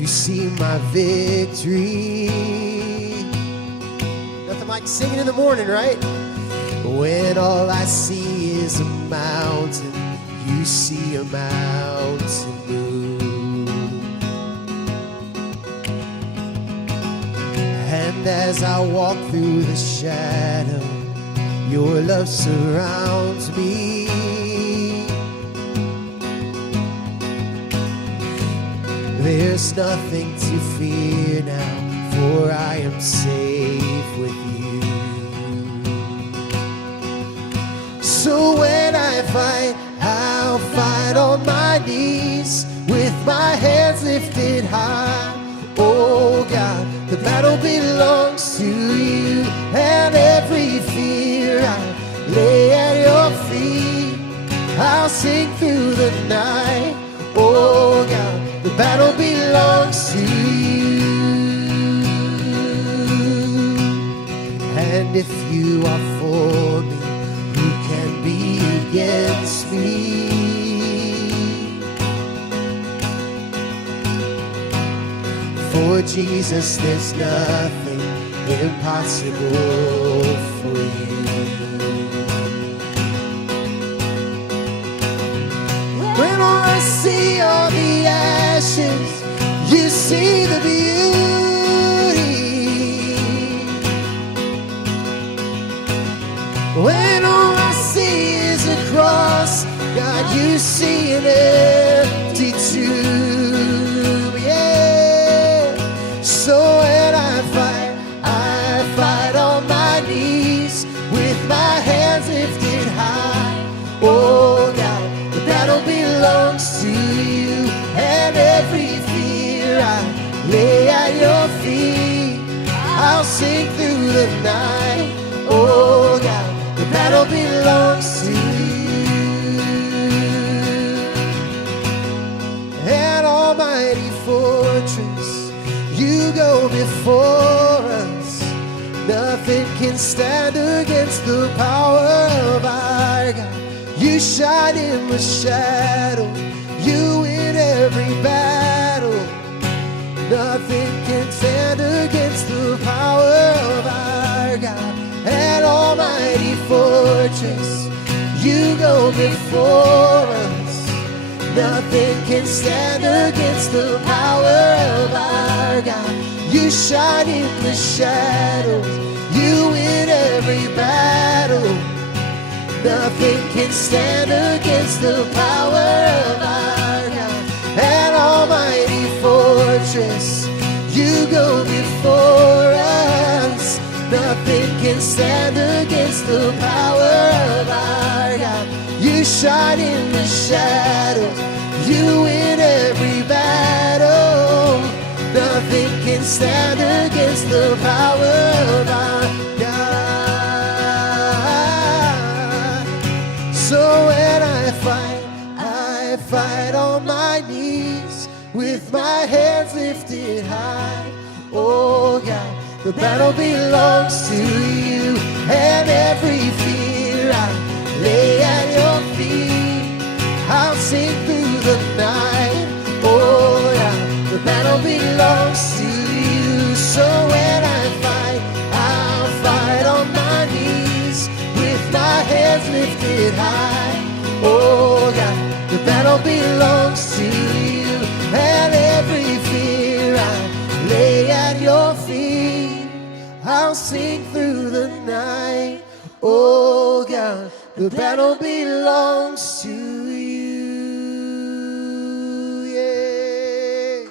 You see my victory. Nothing like singing in the morning, right? When all I see is a mountain, you see a mountain move. And as I walk through the shadow, your love surrounds me. There's nothing to fear now, for I am safe with you. So when I fight, I'll fight on my knees with my hands lifted high. Oh God, the battle belongs to you, and every fear I lay at your feet. I'll sing through the night. Oh God, the battle belongs to you. And if you are for me, who can be against me? For Jesus, there's nothing impossible for you. When I see all the ashes, you see the beauty. When all I see is a cross, God, you see an empty tomb. Yeah. So when I fight on my knees with my hands lifted high. Oh God, the battle belongs to you, and every fear I lay at your feet. I'll sing through the night. Oh God, the battle belongs to you. An almighty fortress, you go before us. Nothing can stand against the power of our God. You shine in the shadow, you win every battle. Nothing can stand against the power of our God. An almighty fortress, you go before us. Nothing can stand against the power of our God. You shine in the shadows, you win every battle. Nothing can stand against the power of our God. An almighty fortress, you go before us. Nothing can stand against the power of our God. You shine in the shadows, you win every battle. Nothing can stand against the power of our God. So when I fight on my knees with my hands lifted high. Oh God, the battle belongs to you, and every fear I lay at your feet. I'll sing through the night. Oh yeah, the battle belongs to you. So when I fight, I'll fight on my knees with my hands lifted high. Oh God, the battle belongs to you, and every fear I lay at your feet. I'll sing through the night. Oh God, the battle belongs to you. Yeah.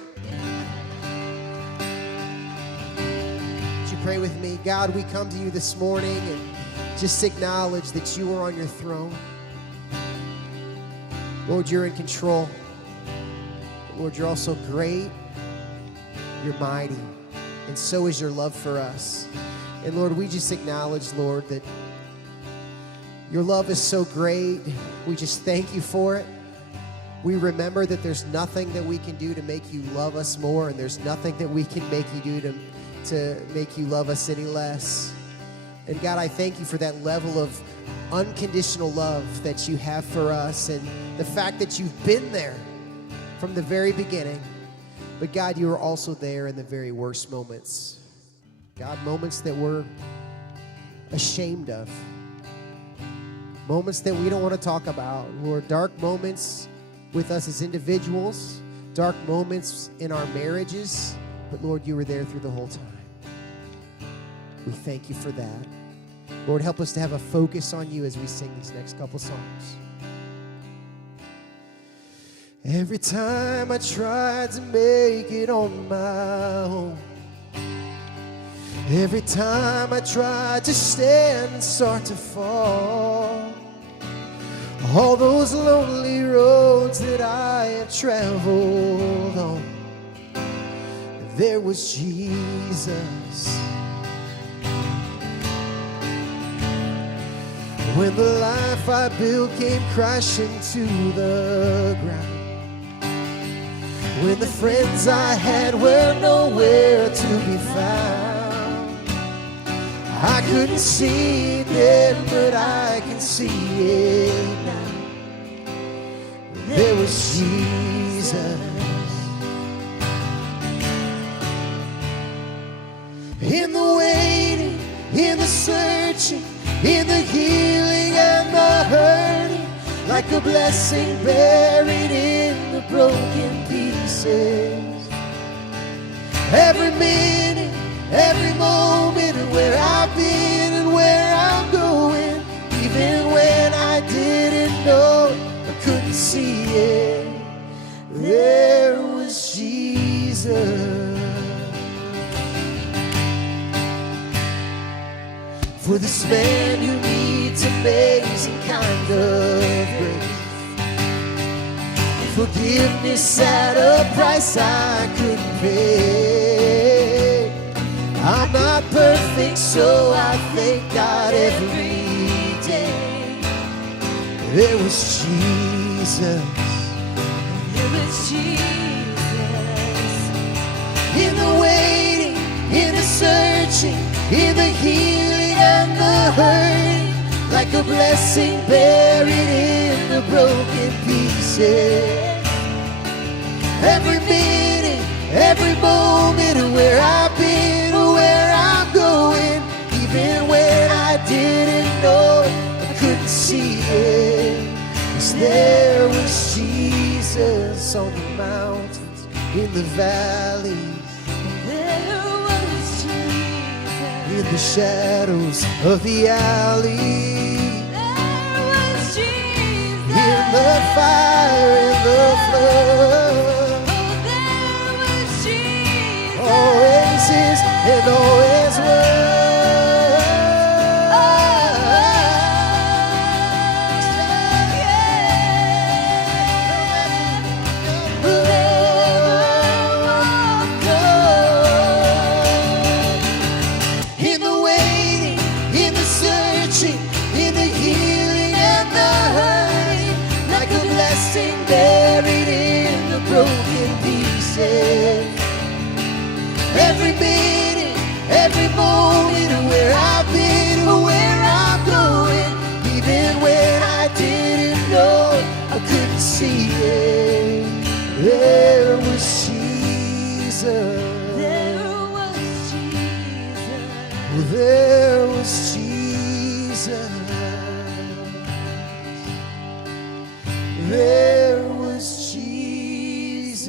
Would you pray with me? God, we come to you this morning and just acknowledge that you are on your throne. Lord, you're in control. Lord, you're also great. You're mighty. And so is your love for us. And Lord, we just acknowledge, Lord, that your love is so great. We just thank you for it. We remember that there's nothing that we can do to make you love us more, and there's nothing that we can make you do to make you love us any less. And God, I thank you for that level of unconditional love that you have for us, and the fact that you've been there from the very beginning. But God, you are also there in the very worst moments. God, moments that we're ashamed of. Moments that we don't want to talk about. Lord, dark moments with us as individuals. Dark moments in our marriages. But Lord, you were there through the whole time. We thank you for that. Lord, help us to have a focus on you as we sing these next couple songs. Every time I tried to make it on my own, every time I tried to stand and start to fall, all those lonely roads that I have traveled on, there was Jesus. When the life I built came crashing to the ground, when the friends I had were nowhere to be found, I couldn't see it then, but I can see it now. There was Jesus. In the waiting, in the searching, in the healing and the hurting, like a blessing buried in the broken pieces. Every minute, every moment, where I've been and where I'm going, even when I didn't know it, I couldn't see it, there was Jesus. For this man who needs amazing kind of grace, forgiveness at a price I couldn't pay. I'm not perfect, so I thank God every day. There was Jesus. There was Jesus. In the waiting, in the searching, in the healing and the hurting, like a blessing buried in the broken pieces. Every minute, every moment, where I've been, where I'm going, even when I didn't know it, I couldn't see it, 'cause there was Jesus on the mountains, in the valleys. In the shadows of the alley, there was Jesus. In the fire, in the flood, oh, there was Jesus. Always is and always was. Buried in the broken pieces. Every minute, every moment, where I've been, where I'm going, even when I didn't know it, I couldn't see it. There was Jesus. There was Jesus. There was Jesus. There was Jesus.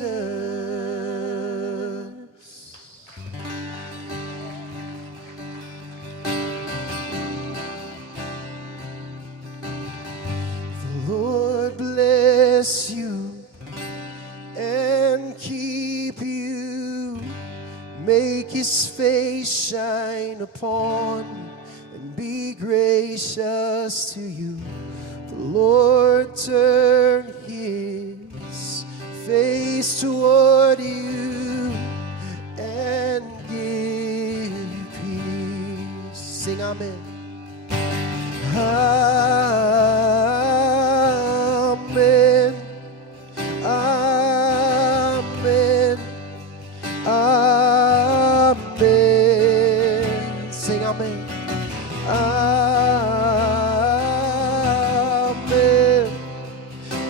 The Lord bless you and keep you, make his face shine upon you and be gracious to you. The Lord turn his face toward you and give you peace. Sing amen. Amen. Amen. Amen. Sing amen. Amen.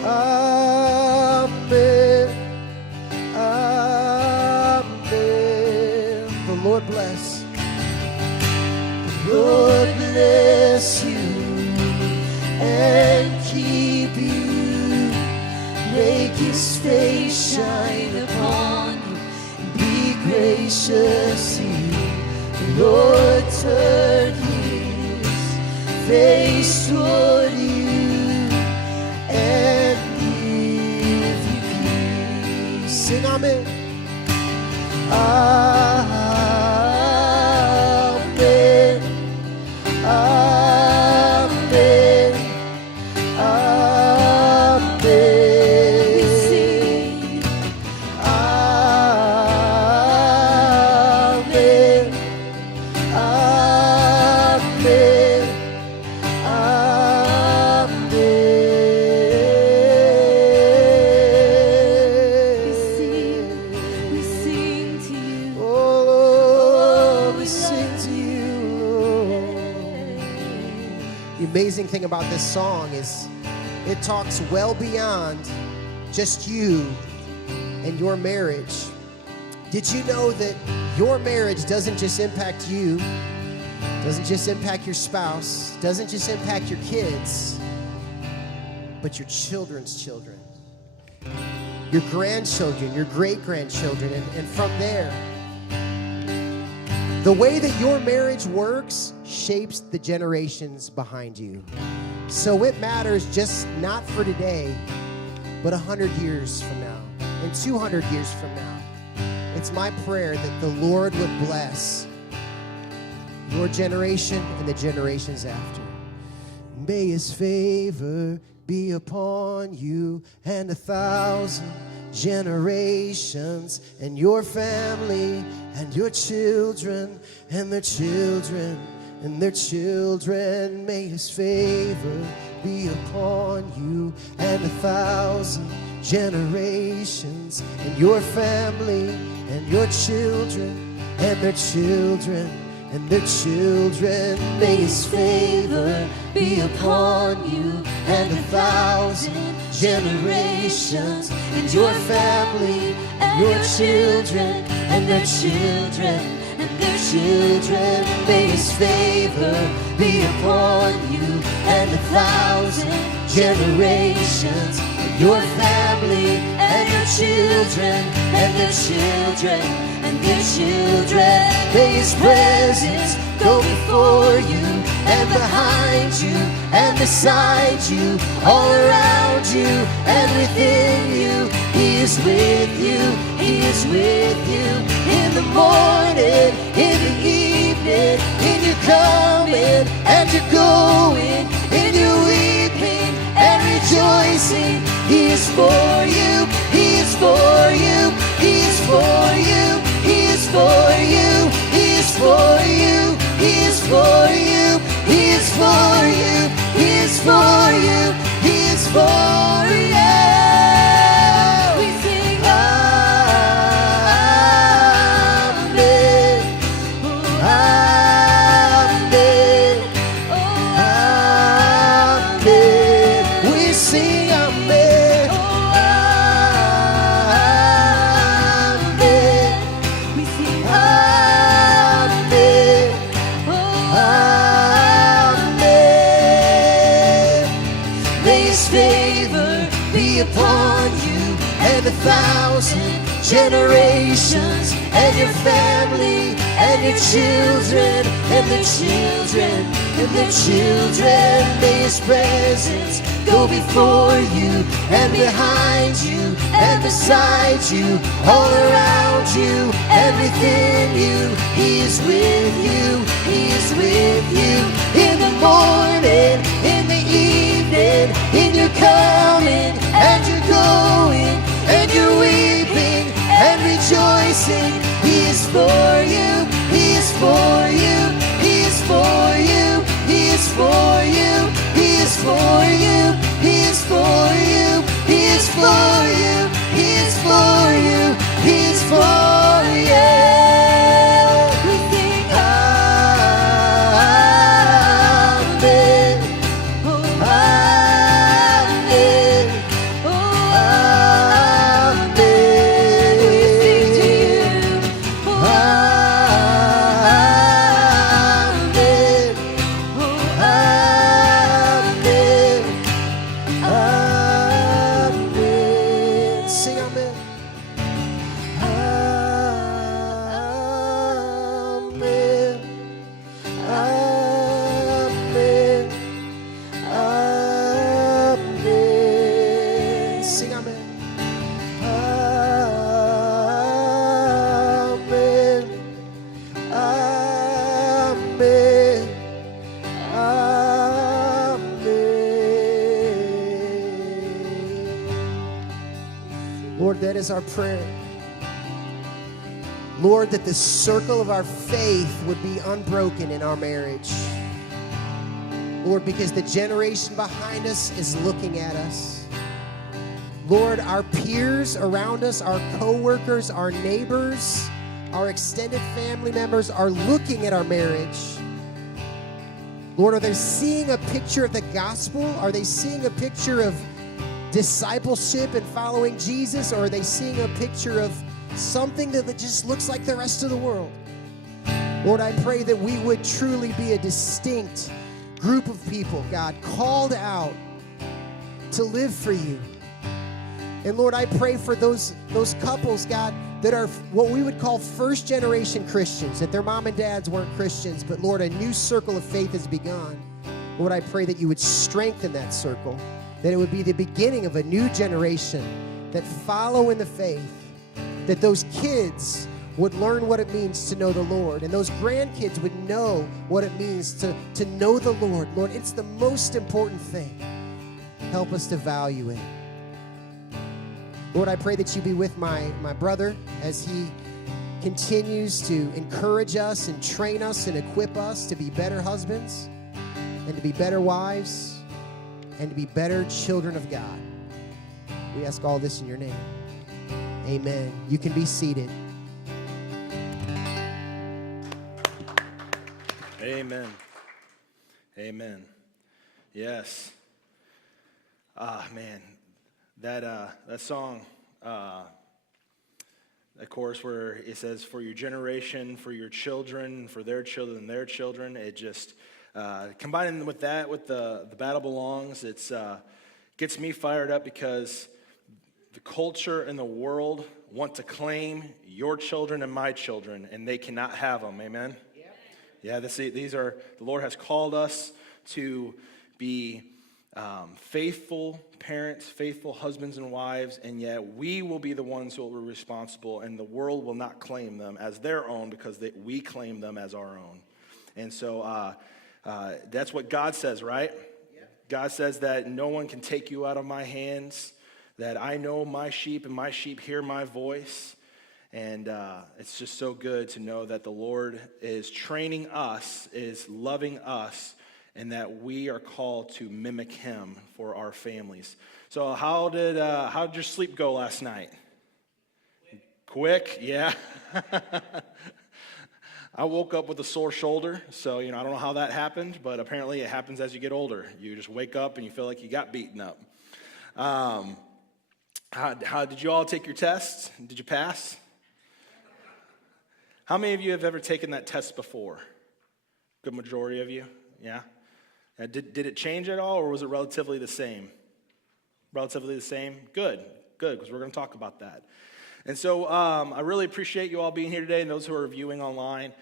Amen. Lord bless. The Lord bless you and keep you. Make his face shine upon you and be gracious to you. The Lord turn his face toward you and give you peace. Sing amen. Amen. Amen. Amen. We sing. Amen. Amen. Amen. We sing to you. Oh Lord, we sing to you, Lord. The amazing thing about this song is it talks well beyond just you and your marriage. Did you know that your marriage doesn't just impact you, doesn't just impact your spouse, doesn't just impact your kids, but your children's children, your grandchildren, your great-grandchildren, and from there, the way that your marriage works shapes the generations behind you. So it matters just not for today, but 100 years from now and 200 years from now. It's my prayer that the Lord would bless your generation and the generations after. May his favor be upon you and 1,000 generations, and your family and your children and their children and their children. May his favor be upon you and 1,000 generations, and your family and your children and their children and their children. May his favor be upon you and 1,000 generations, and your family and your children and their children and their children. May his favor be upon you and 1,000 generations, and your family and your children and their children and their children. May his presence go before you and behind you and beside you, all around you and within you. He is with you, he is with you in the morning, in the evening, in your coming and your going, in your weeping and rejoicing. He is for you, he is for you, he is for you, he is for you, he is for you, he is for you, he is for you, he is for you, he is for you. We sing amen, amen, amen. We sing amen, amen. We sing amen, amen. May his favor be upon you and 1,000 generations, and your family and your children and their children and their children. May his presence go before you and behind you and beside you, all around you and within you. He is with you, he is with you in the morning, in the evening, in your coming and your going, and your weeping and rejoicing. He is for you, he is for you, he is for you, he is for you, he is for you, he is for you, he is for you, he is for you, he is for you. We sing amen, amen, amen. We sing to you, amen. that is our prayer. Lord, that the circle of our faith would be unbroken in our marriage. Lord, because the generation behind us is looking at us. Lord, our peers around us, our co-workers, our neighbors, our extended family members are looking at our marriage. Lord, are they seeing a picture of the gospel? Are they seeing a picture of discipleship and following Jesus? Or are they seeing a picture of something that just looks like the rest of the world? Lord, I pray that we would truly be a distinct group of people, God, called out to live for you. And Lord, I pray for those couples, God, that are what we would call first-generation Christians, that their mom and dads weren't Christians, but Lord, a new circle of faith has begun. Lord, I pray that you would strengthen that circle, that it would be the beginning of a new generation that follow in the faith, that those kids would learn what it means to know the Lord, and those grandkids would know what it means to know the Lord. Lord, it's the most important thing. Help us to value it. Lord, I pray that you be with my brother as he continues to encourage us and train us and equip us to be better husbands and to be better wives and to be better children of God. We ask all this in your name. Amen. You can be seated. Amen. Amen. Yes. Man, that song, that chorus where it says, for your generation, for your children, for their children, it just, combining with that, with the battle belongs, it's gets me fired up because the culture and the world want to claim your children and my children, and they cannot have them. Amen? Yeah, these are, the Lord has called us to be faithful parents, faithful husbands and wives, and yet we will be the ones who will be responsible, and the world will not claim them as their own because we claim them as our own. And so that's what God says, right? Yeah. God says that no one can take you out of my hands, that I know my sheep and my sheep hear my voice. And it's just so good to know that the Lord is training us, is loving us, and that we are called to mimic him for our families. So how did your sleep go last night? Quick, yeah. I woke up with a sore shoulder, so I don't know how that happened, but apparently it happens as you get older. You just wake up and you feel like you got beaten up. How did you all take your tests? Did you pass? How many of you have ever taken that test before? Good majority of you, yeah? Did it change at all, or was it relatively the same? Relatively the same? Good, because we're going to talk about that. And so I really appreciate you all being here today, and those who are viewing online.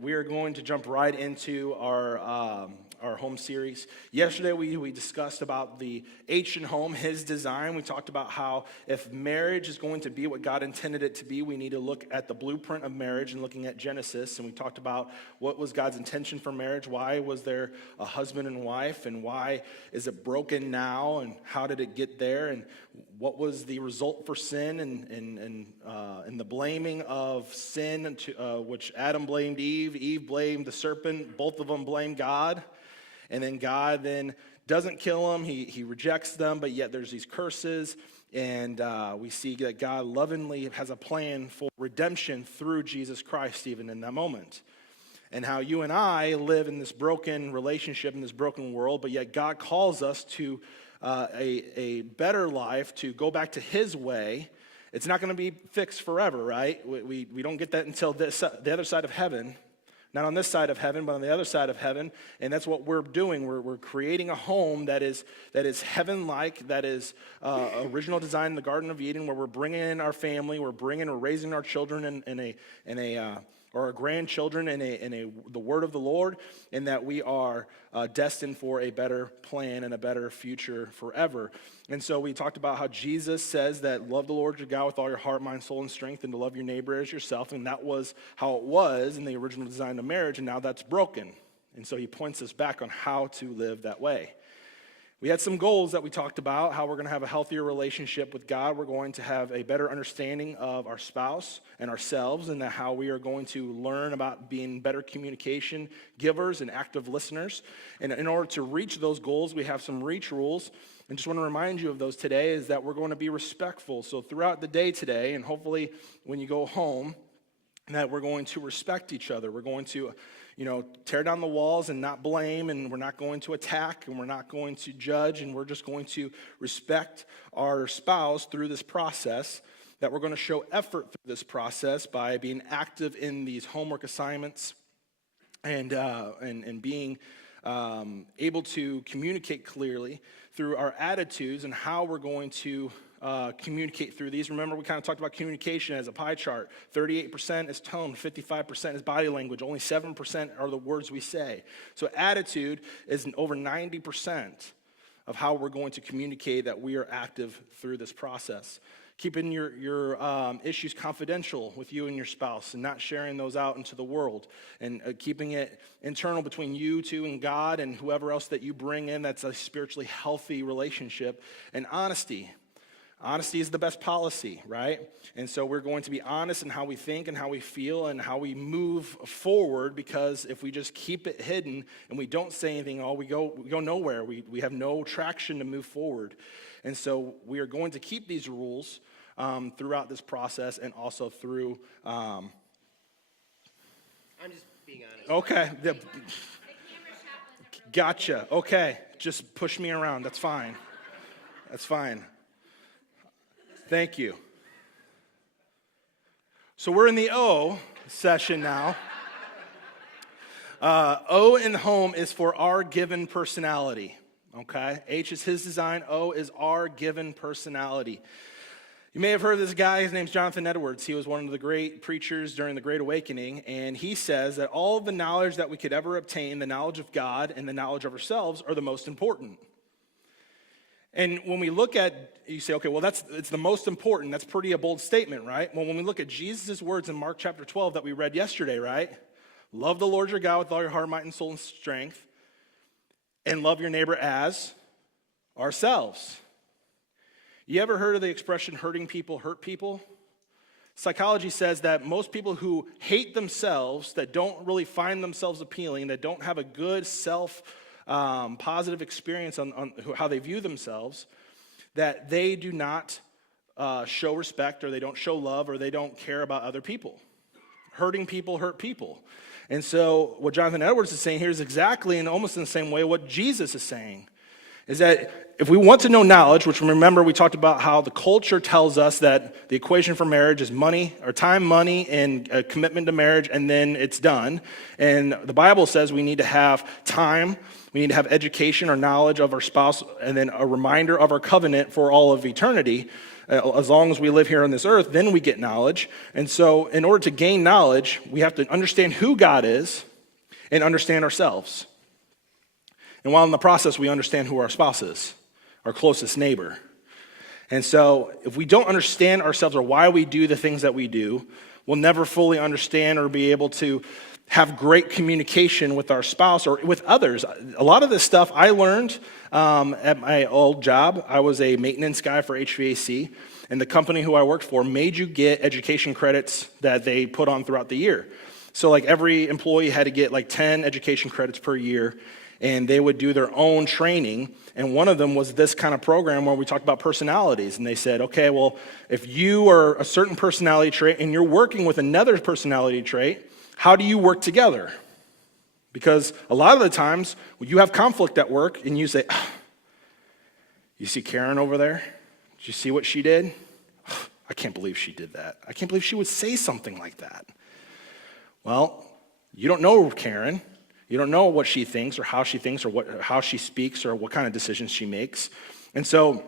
We are going to jump right into our home series. Yesterday we discussed about the H.O.M.E, his design. We talked about how if marriage is going to be what God intended it to be, we need to look at the blueprint of marriage and looking at Genesis. And we talked about what was God's intention for marriage, why was there a husband and wife, and why is it broken now, and how did it get there, and what was the result for sin, and the blaming of sin, which Adam blamed Eve blamed the serpent, both of them blamed God. And then God then doesn't kill them, he rejects them, but yet there's these curses, and we see that God lovingly has a plan for redemption through Jesus Christ even in that moment. And how you and I live in this broken relationship, in this broken world, but yet God calls us to a better life, to go back to his way. It's not going to be fixed forever, right? We don't get that until the other side of heaven. Not on this side of heaven, but on the other side of heaven. And that's what we're doing. We're creating a home that is heaven-like, that is original design in the Garden of Eden, where we're bringing in our family, we're raising our children or our grandchildren in the word of the Lord, and that we are destined for a better plan and a better future forever. And so we talked about how Jesus says that love the Lord your God with all your heart, mind, soul, and strength, and to love your neighbor as yourself. And that was how it was in the original design of marriage, and now that's broken. And so he points us back on how to live that way. We had some goals that we talked about, how we're going to have a healthier relationship with God. We're going to have a better understanding of our spouse and ourselves, and how we are going to learn about being better communication givers and active listeners. And in order to reach those goals, we have some reach rules. And just want to remind you of those today, is that we're going to be respectful. So throughout the day today, and hopefully when you go home, that we're going to respect each other. We're going to tear down the walls and not blame, and we're not going to attack, and we're not going to judge, and we're just going to respect our spouse through this process, that we're going to show effort through this process by being active in these homework assignments and being able to communicate clearly through our attitudes and how we're going to communicate through these. Remember, we kind of talked about communication as a pie chart. 38% is tone, 55% is body language, only 7% are the words we say. So attitude is over 90% of how we're going to communicate that we are active through this process. Keeping your issues confidential with you and your spouse, and not sharing those out into the world, and keeping it internal between you two and God and whoever else that you bring in that's a spiritually healthy relationship. And honesty. Honesty is the best policy, right? And so we're going to be honest in how we think and how we feel and how we move forward, because if we just keep it hidden and we don't say anything, we go nowhere. We have no traction to move forward. And so we are going to keep these rules throughout this process, and also through... I'm just being honest. Okay. Gotcha. Okay. Just push me around. That's fine. That's fine. Thank you. So we're in the O session now. O in home is for our given personality, okay? H is his design. O is our given personality. You may have heard of this guy. His name's Jonathan Edwards. He was one of the great preachers during the Great Awakening, and he says that all of the knowledge that we could ever obtain, the knowledge of God and the knowledge of ourselves, are the most important. And when we look at, you say, okay, well, it's the most important. That's pretty a bold statement, right? Well, when we look at Jesus' words in Mark chapter 12 that we read yesterday, right? Love the Lord your God with all your heart, might, and soul, and strength, and love your neighbor as ourselves. You ever heard of the expression hurting people hurt people? Psychology says that most people who hate themselves, that don't really find themselves appealing, that don't have a good positive experience on how they view themselves, that they do not show respect, or they don't show love, or they don't care about other people. Hurting people hurt people. And so what Jonathan Edwards is saying here is exactly, and almost in the same way, what Jesus is saying, is that if we want to know knowledge, which remember we talked about how the culture tells us that the equation for marriage is money, or time, money, and a commitment to marriage, and then it's done. And the Bible says we need to have time, we need to have education or knowledge of our spouse, and then a reminder of our covenant for all of eternity. As long as we live here on this earth, then we get knowledge. And so in order to gain knowledge, we have to understand who God is and understand ourselves. And while in the process, we understand who our spouse is, our closest neighbor. And so if we don't understand ourselves or why we do the things that we do, we'll never fully understand or be able to have great communication with our spouse or with others. A lot of this stuff I learned at my old job. I was a maintenance guy for HVAC, and the company who I worked for made you get education credits that they put on throughout the year. So like every employee had to get like 10 education credits per year, and they would do their own training. And one of them was this kind of program where we talked about personalities. And they said, okay, well, if you are a certain personality trait and you're working with another personality trait, how do you work together? Because a lot of the times when you have conflict at work and you say, you see Karen over there? Did you see what she did? I can't believe she did that. I can't believe she would say something like that. Well, you don't know Karen. You don't know what she thinks or how she thinks or how she speaks or what kind of decisions she makes. And so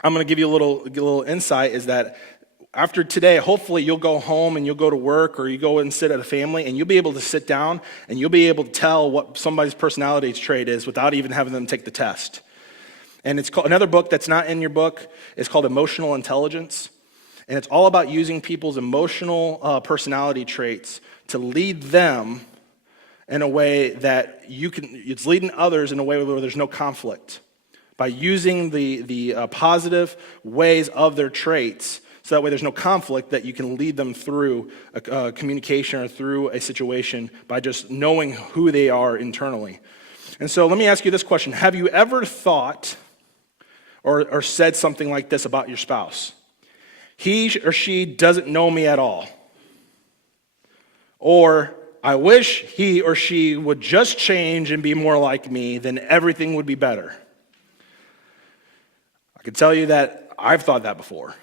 I'm going to give you a little insight is that after today, hopefully you'll go home and you'll go to work or you go and sit at a family and you'll be able to sit down and you'll be able to tell what somebody's personality trait is without even having them take the test. And it's called, another book that's not in your book is called Emotional Intelligence. And it's all about using people's emotional personality traits to lead them in a way that it's leading others in a way where there's no conflict. by using the positive ways of their traits, so that way there's no conflict, that you can lead them through a communication or through a situation by just knowing who they are internally. And so let me ask you this question. Have you ever thought or said something like this about your spouse? He or she doesn't know me at all. Or, I wish he or she would just change and be more like me, then everything would be better. I can tell you that I've thought that before.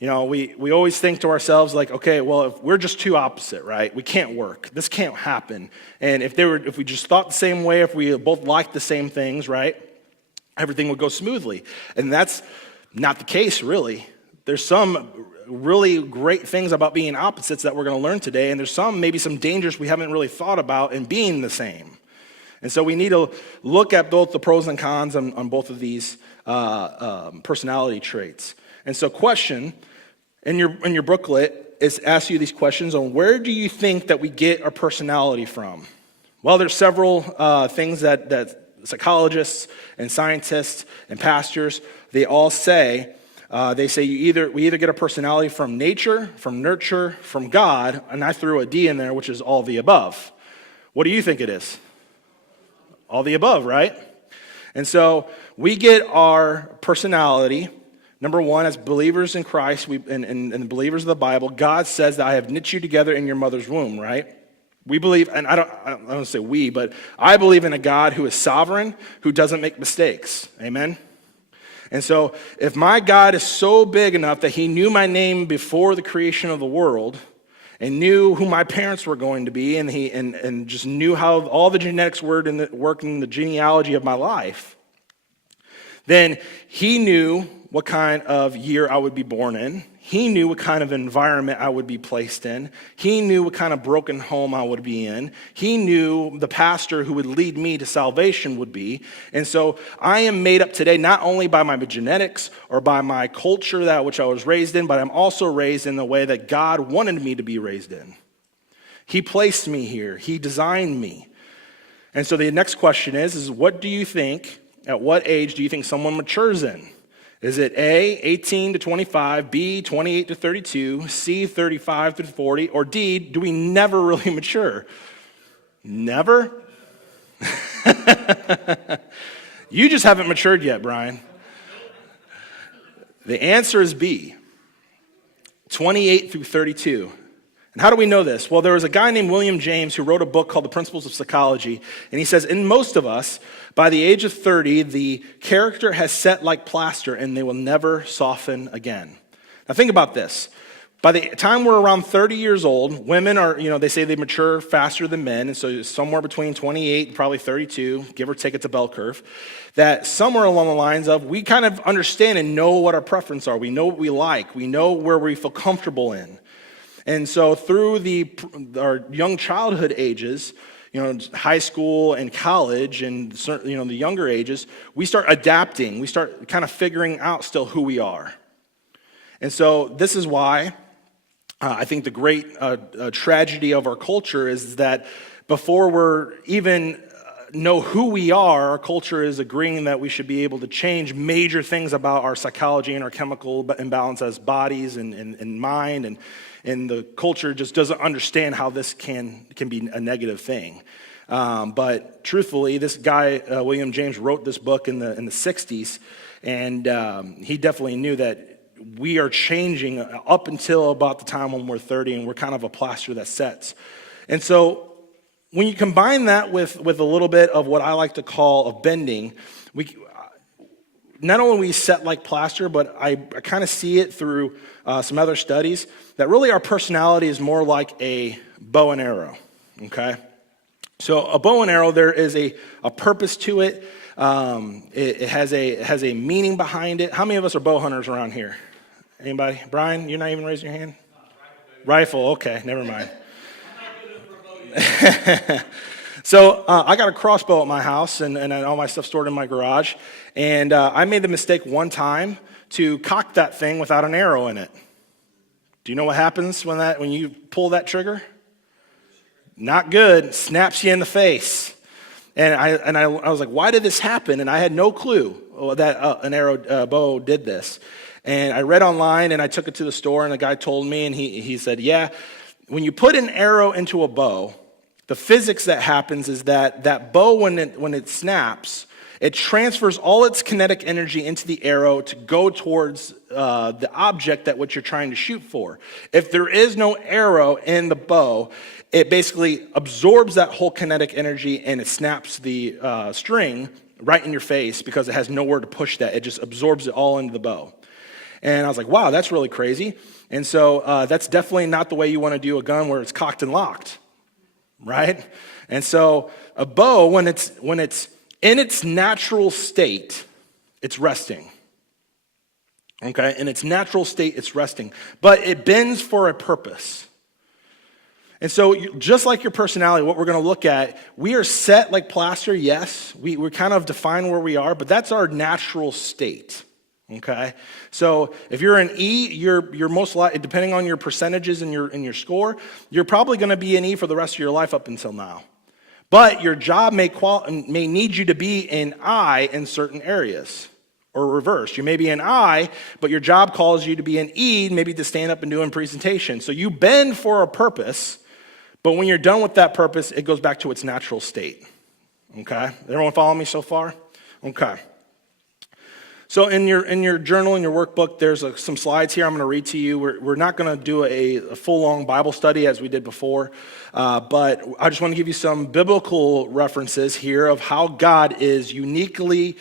You know, we always think to ourselves like, okay, well, if we're just too opposite, right? We can't work. This can't happen. And if we just thought the same way, if we both liked the same things, right, everything would go smoothly. And that's not the case, really. There's some really great things about being opposites that we're going to learn today, and there's maybe some dangers we haven't really thought about in being the same. And so we need to look at both the pros and cons on both of these personality traits. And so question in your booklet is ask you these questions on where do you think that we get our personality from? Well, there's several things that psychologists and scientists and pastors, they all say. They say we either get a personality from nature, from nurture, from God, and I threw a D in there, which is all the above. What do you think it is? All the above, right? And so we get our personality. Number one, as believers in Christ and believers of the Bible, God says that I have knit you together in your mother's womb, right? We believe, and I don't say we, but I believe in a God who is sovereign, who doesn't make mistakes. Amen? And so if my God is so big enough that he knew my name before the creation of the world and knew who my parents were going to be and just knew how all the genetics worked in the genealogy of my life, then he knew what kind of year I would be born in. He knew what kind of environment I would be placed in. He knew what kind of broken home I would be in. He knew the pastor who would lead me to salvation would be. And so I am made up today not only by my genetics or by my culture that which I was raised in, but I'm also raised in the way that God wanted me to be raised in. He placed me here. He designed me. And so the next question is what do you think, at what age do you think someone matures in? Is it A, 18 to 25, B, 28 to 32, C, 35 to 40, or D, do we never really mature? Never? You just haven't matured yet, Brian. The answer is B, 28 through 32. And how do we know this? Well, there was a guy named William James who wrote a book called The Principles of Psychology, and he says, in most of us, by the age of 30, the character has set like plaster, and they will never soften again. Now think about this. By the time we're around 30 years old, women are, they say they mature faster than men, and so somewhere between 28 and probably 32, give or take, it's a bell curve, that somewhere along the lines of we kind of understand and know what our preferences are. We know what we like. We know where we feel comfortable in. And so through our young childhood ages, high school and college and, the younger ages, we start adapting. We start kind of figuring out still who we are. And so this is why I think the great tragedy of our culture is that before we're even know who we are, our culture is agreeing that we should be able to change major things about our psychology and our chemical imbalance as bodies and mind, and the culture just doesn't understand how this can be a negative thing. But truthfully, this guy, William James, wrote this book in the 60s, and he definitely knew that we are changing up until about the time when we're 30, and we're kind of a plaster that sets. And so when you combine that with a little bit of what I like to call a bending, not only we set like plaster, but I kind of see it through some other studies that really our personality is more like a bow and arrow, okay? So a bow and arrow, there is a purpose to it. It has a meaning behind it. How many of us are bow hunters around here? Anybody? Brian, you're not even raising your hand? Rifle, okay, never mind. So I got a crossbow at my house, and all my stuff stored in my garage. And I made the mistake one time to cock that thing without an arrow in it. Do you know what happens when you pull that trigger? Not good. It snaps you in the face. I was like, why did this happen? And I had no clue that an arrow bow did this. And I read online, and I took it to the store, and the guy told me, and he said, yeah, when you put an arrow into a bow, the physics that happens is that bow, when it snaps, it transfers all its kinetic energy into the arrow to go towards the object that what you're trying to shoot for. If there is no arrow in the bow, it basically absorbs that whole kinetic energy and it snaps the string right in your face because it has nowhere to push that. It just absorbs it all into the bow. And I was like, wow, that's really crazy. And so that's definitely not the way you want to do a gun where it's cocked and locked, right? And so a bow, when it's in its natural state, it's resting. Okay? In its natural state, it's resting. But it bends for a purpose. And so just like your personality, what we're going to look at, we are set like plaster, yes. We kind of define where we are, but that's our natural state. Okay? So if you're an E, you're most likely, depending on your percentages and your score, you're probably going to be an E for the rest of your life up until now. But your job may need you to be an I in certain areas, or reverse. You may be an I, but your job calls you to be an E, maybe to stand up and do a presentation. So you bend for a purpose, but when you're done with that purpose, it goes back to its natural state. Okay? Everyone follow me so far? Okay. So in your journal, in your workbook, there's some slides here I'm going to read to you. We're not going to do a full-long Bible study as we did before, but I just want to give you some biblical references here of how God is uniquely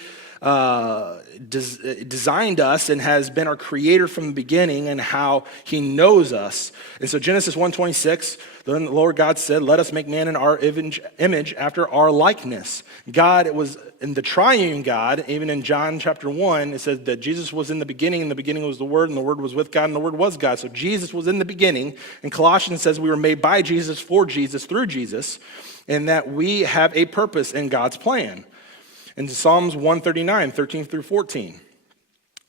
designed us and has been our creator from the beginning and how he knows us. And so Genesis 1:26, then the Lord God said, let us make man in our image after our likeness. God, it was in the triune God, even in John chapter 1, it says that Jesus was in the beginning was the Word, and the Word was with God, and the Word was God. So Jesus was in the beginning, and Colossians says we were made by Jesus, for Jesus, through Jesus, and that we have a purpose in God's plan. In Psalms 139, 13 through 14,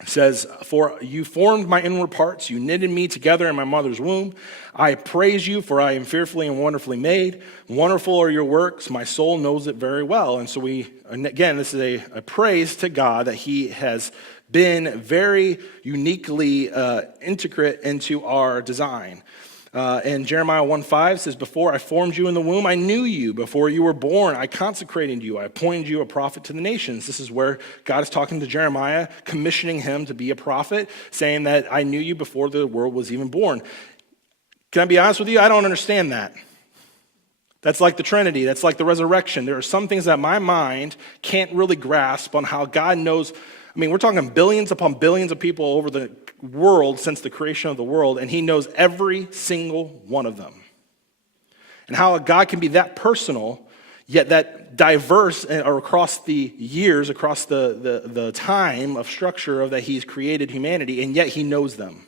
it says, for you formed my inward parts, you knitted me together in my mother's womb. I praise you, for I am fearfully and wonderfully made. Wonderful are your works, my soul knows it very well. And so again, this is a praise to God that he has been very uniquely integrate into our design. And Jeremiah 1:5 says, before I formed you in the womb, I knew you. Before you were born, I consecrated you. I appointed you a prophet to the nations. This is where God is talking to Jeremiah, commissioning him to be a prophet, saying that I knew you before the world was even born. Can I be honest with you? I don't understand that. That's like the Trinity. That's like the resurrection. There are some things that my mind can't really grasp on how God knows. I mean, we're talking billions upon billions of people over the world since the creation of the world, and he knows every single one of them. And how God can be that personal, yet that diverse or across the years, across the time of structure of that he's created humanity, and yet he knows them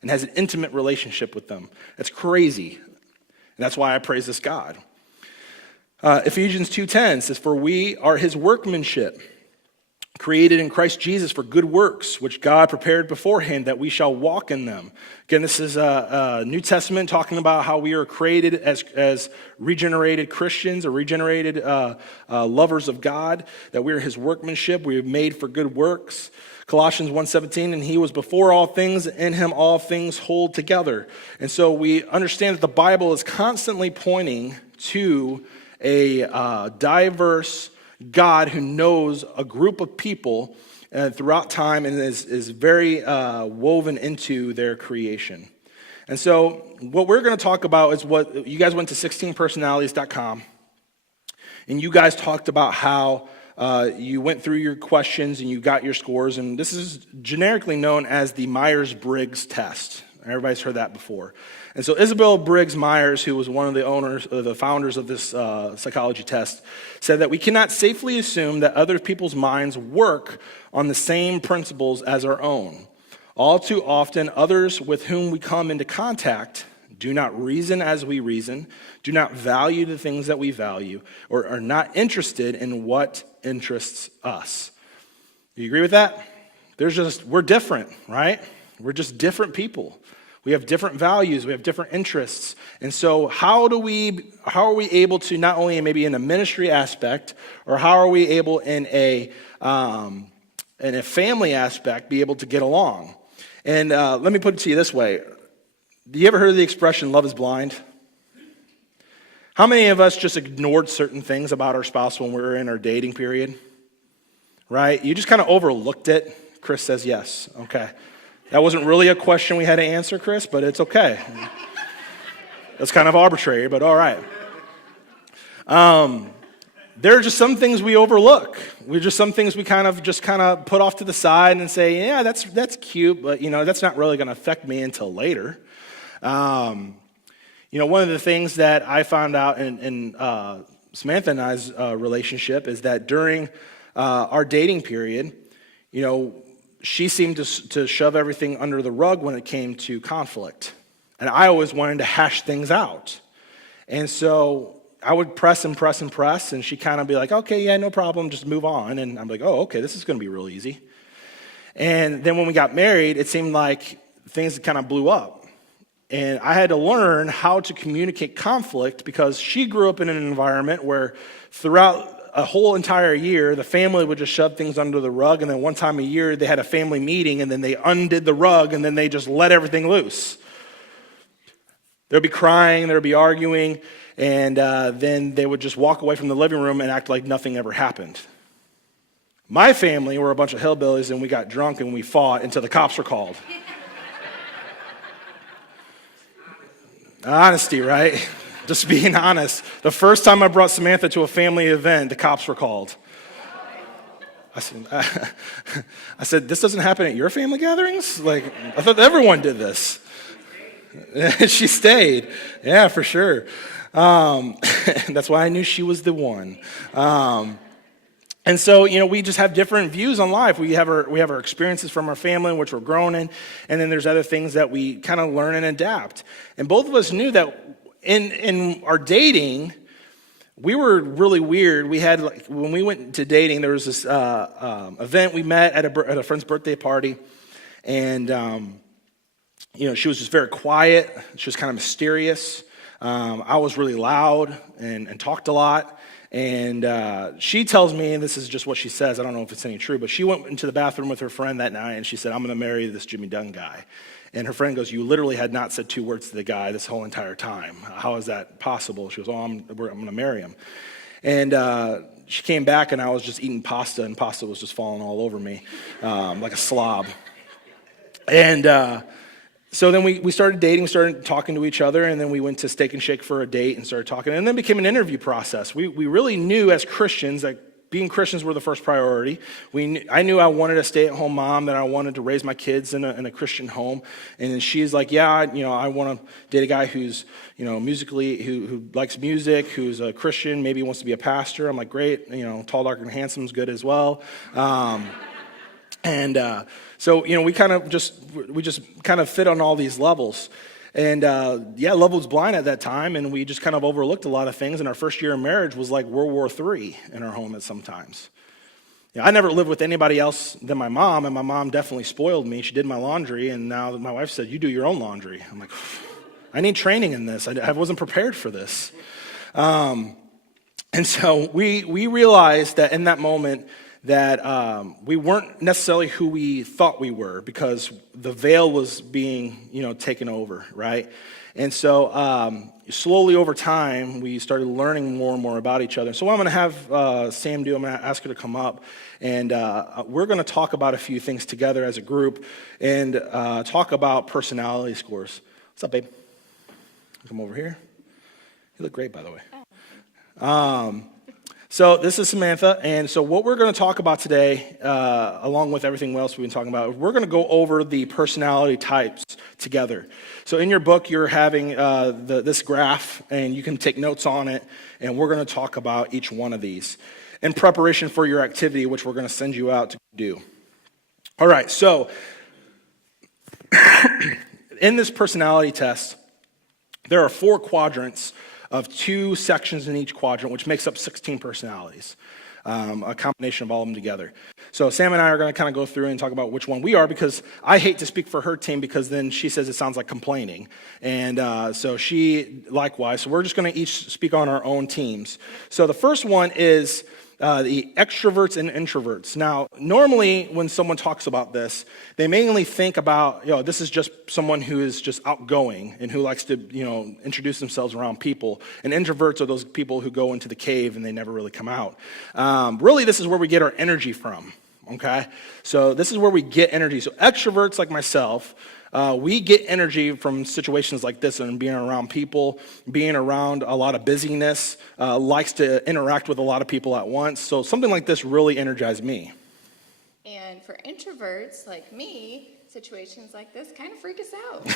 and has an intimate relationship with them. That's crazy. And that's why I praise this God. Ephesians 2:10 says, for we are his workmanship, created in Christ Jesus for good works, which God prepared beforehand that we shall walk in them. Again, this is a New Testament talking about how we are created as regenerated Christians or regenerated lovers of God, that we are his workmanship, we are made for good works. Colossians 1:17, and he was before all things, in him all things hold together. And so we understand that the Bible is constantly pointing to a diverse God who knows a group of people throughout time and is very woven into their creation. And so what we're going to talk about is what you guys went to 16personalities.com, and you guys talked about how you went through your questions and you got your scores, and this is generically known as the Myers-Briggs test. Everybody's heard that before. And so Isabel Briggs Myers, who was one of the founders of this psychology test, said that we cannot safely assume that other people's minds work on the same principles as our own. All too often, others with whom we come into contact do not reason as we reason, do not value the things that we value, or are not interested in what interests us. Do you agree with that? We're different, right? We're just different people. We have different values. We have different interests. And so how are we able to, not only maybe in a ministry aspect, or how are we able in a family aspect be able to get along? And let me put it to you this way. Do you ever heard of the expression, love is blind? How many of us just ignored certain things about our spouse when we were in our dating period? Right? You just kind of overlooked it. Chris says yes. Okay. That wasn't really a question we had to answer, Chris, but it's okay. That's kind of arbitrary, but all right. There are just some things we overlook. Some things we kind of put off to the side and say, yeah, that's cute, but that's not really going to affect me until later. One of the things that I found out in Samantha and I's relationship is that during our dating period, she seemed to shove everything under the rug when it came to conflict. And I always wanted to hash things out. And so I would press, and she'd kind of be like, okay, yeah, no problem, just move on. And I'm like, oh, okay, this is going to be real easy. And then when we got married, it seemed like things kind of blew up. And I had to learn how to communicate conflict because she grew up in an environment where throughout a whole entire year, the family would just shove things under the rug, and then one time a year, they had a family meeting, and then they undid the rug, and then they just let everything loose. There'd be crying, there'd be arguing, and then they would just walk away from the living room and act like nothing ever happened. My family were a bunch of hillbillies, and we got drunk, and we fought until the cops were called. Honesty, right? Just being honest. The first time I brought Samantha to a family event, the cops were called. I said, this doesn't happen at your family gatherings? Like, I thought everyone did this. She stayed. Yeah, for sure. That's why I knew she was the one. And so, we just have different views on life. We have our experiences from our family, which we're grown in, and then there's other things that we kind of learn and adapt. And both of us knew that in our dating, we were really weird. We had, when we went to dating, there was this event we met at a friend's birthday party, and she was just very quiet. She was kind of mysterious. I was really loud and talked a lot. And she tells me, and this is just what she says, I don't know if it's any true, but she went into the bathroom with her friend that night, and she said, I'm going to marry this Jimmy Dunn guy. And her friend goes, you literally had not said 2 words to the guy this whole entire time. How is that possible? She goes, I'm going to marry him. And she came back, and I was just eating pasta, and pasta was just falling all over me like a slob. And so then we started dating, we started talking to each other, and then we went to Steak and Shake for a date and started talking. And then it became an interview process. We really knew as Christians that being Christians were the first priority. I knew I wanted a stay-at-home mom, that I wanted to raise my kids in a Christian home. And then she's like, yeah, I want to date a guy who's, musically, who likes music, who's a Christian, maybe wants to be a pastor. I'm like, great, tall, dark, and handsome is good as well. So, we just kind of fit on all these levels. And, love was blind at that time, and we just kind of overlooked a lot of things. And our first year of marriage was like World War III in our home at sometimes. I never lived with anybody else than my mom, and my mom definitely spoiled me. She did my laundry, and now my wife said, you do your own laundry. I'm like, I need training in this. I wasn't prepared for this. And so we realized that in that moment, that we weren't necessarily who we thought we were because the veil was being, taken over, right? And so slowly over time, we started learning more and more about each other. So what I'm going to have Sam do, I'm going to ask her to come up, and we're going to talk about a few things together as a group and talk about personality scores. What's up, babe? Come over here. You look great, by the way. So this is Samantha, and so what we're going to talk about today, along with everything else we've been talking about, we're going to go over the personality types together. So in your book, you're having this graph, and you can take notes on it, and we're going to talk about each one of these in preparation for your activity, which we're going to send you out to do. All right, so in this personality test, there are 4 quadrants of 2 sections in each quadrant, which makes up 16 personalities. a combination of all of them together. So Sam and I are going to kind of go through and talk about which one we are, because I hate to speak for her team, because then she says it sounds like complaining. And so she likewise. So we're just going to each speak on our own teams. So the first one is the extroverts and introverts. Now, normally when someone talks about this, they mainly think about, this is just someone who is just outgoing and who likes to, introduce themselves around people. And introverts are those people who go into the cave and they never really come out. Really, this is where we get our energy from, okay? So this is where we get energy. So extroverts like myself, we get energy from situations like this and being around people, being around a lot of busyness, likes to interact with a lot of people at once. So something like this really energized me. And for introverts like me, situations like this kind of freak us out.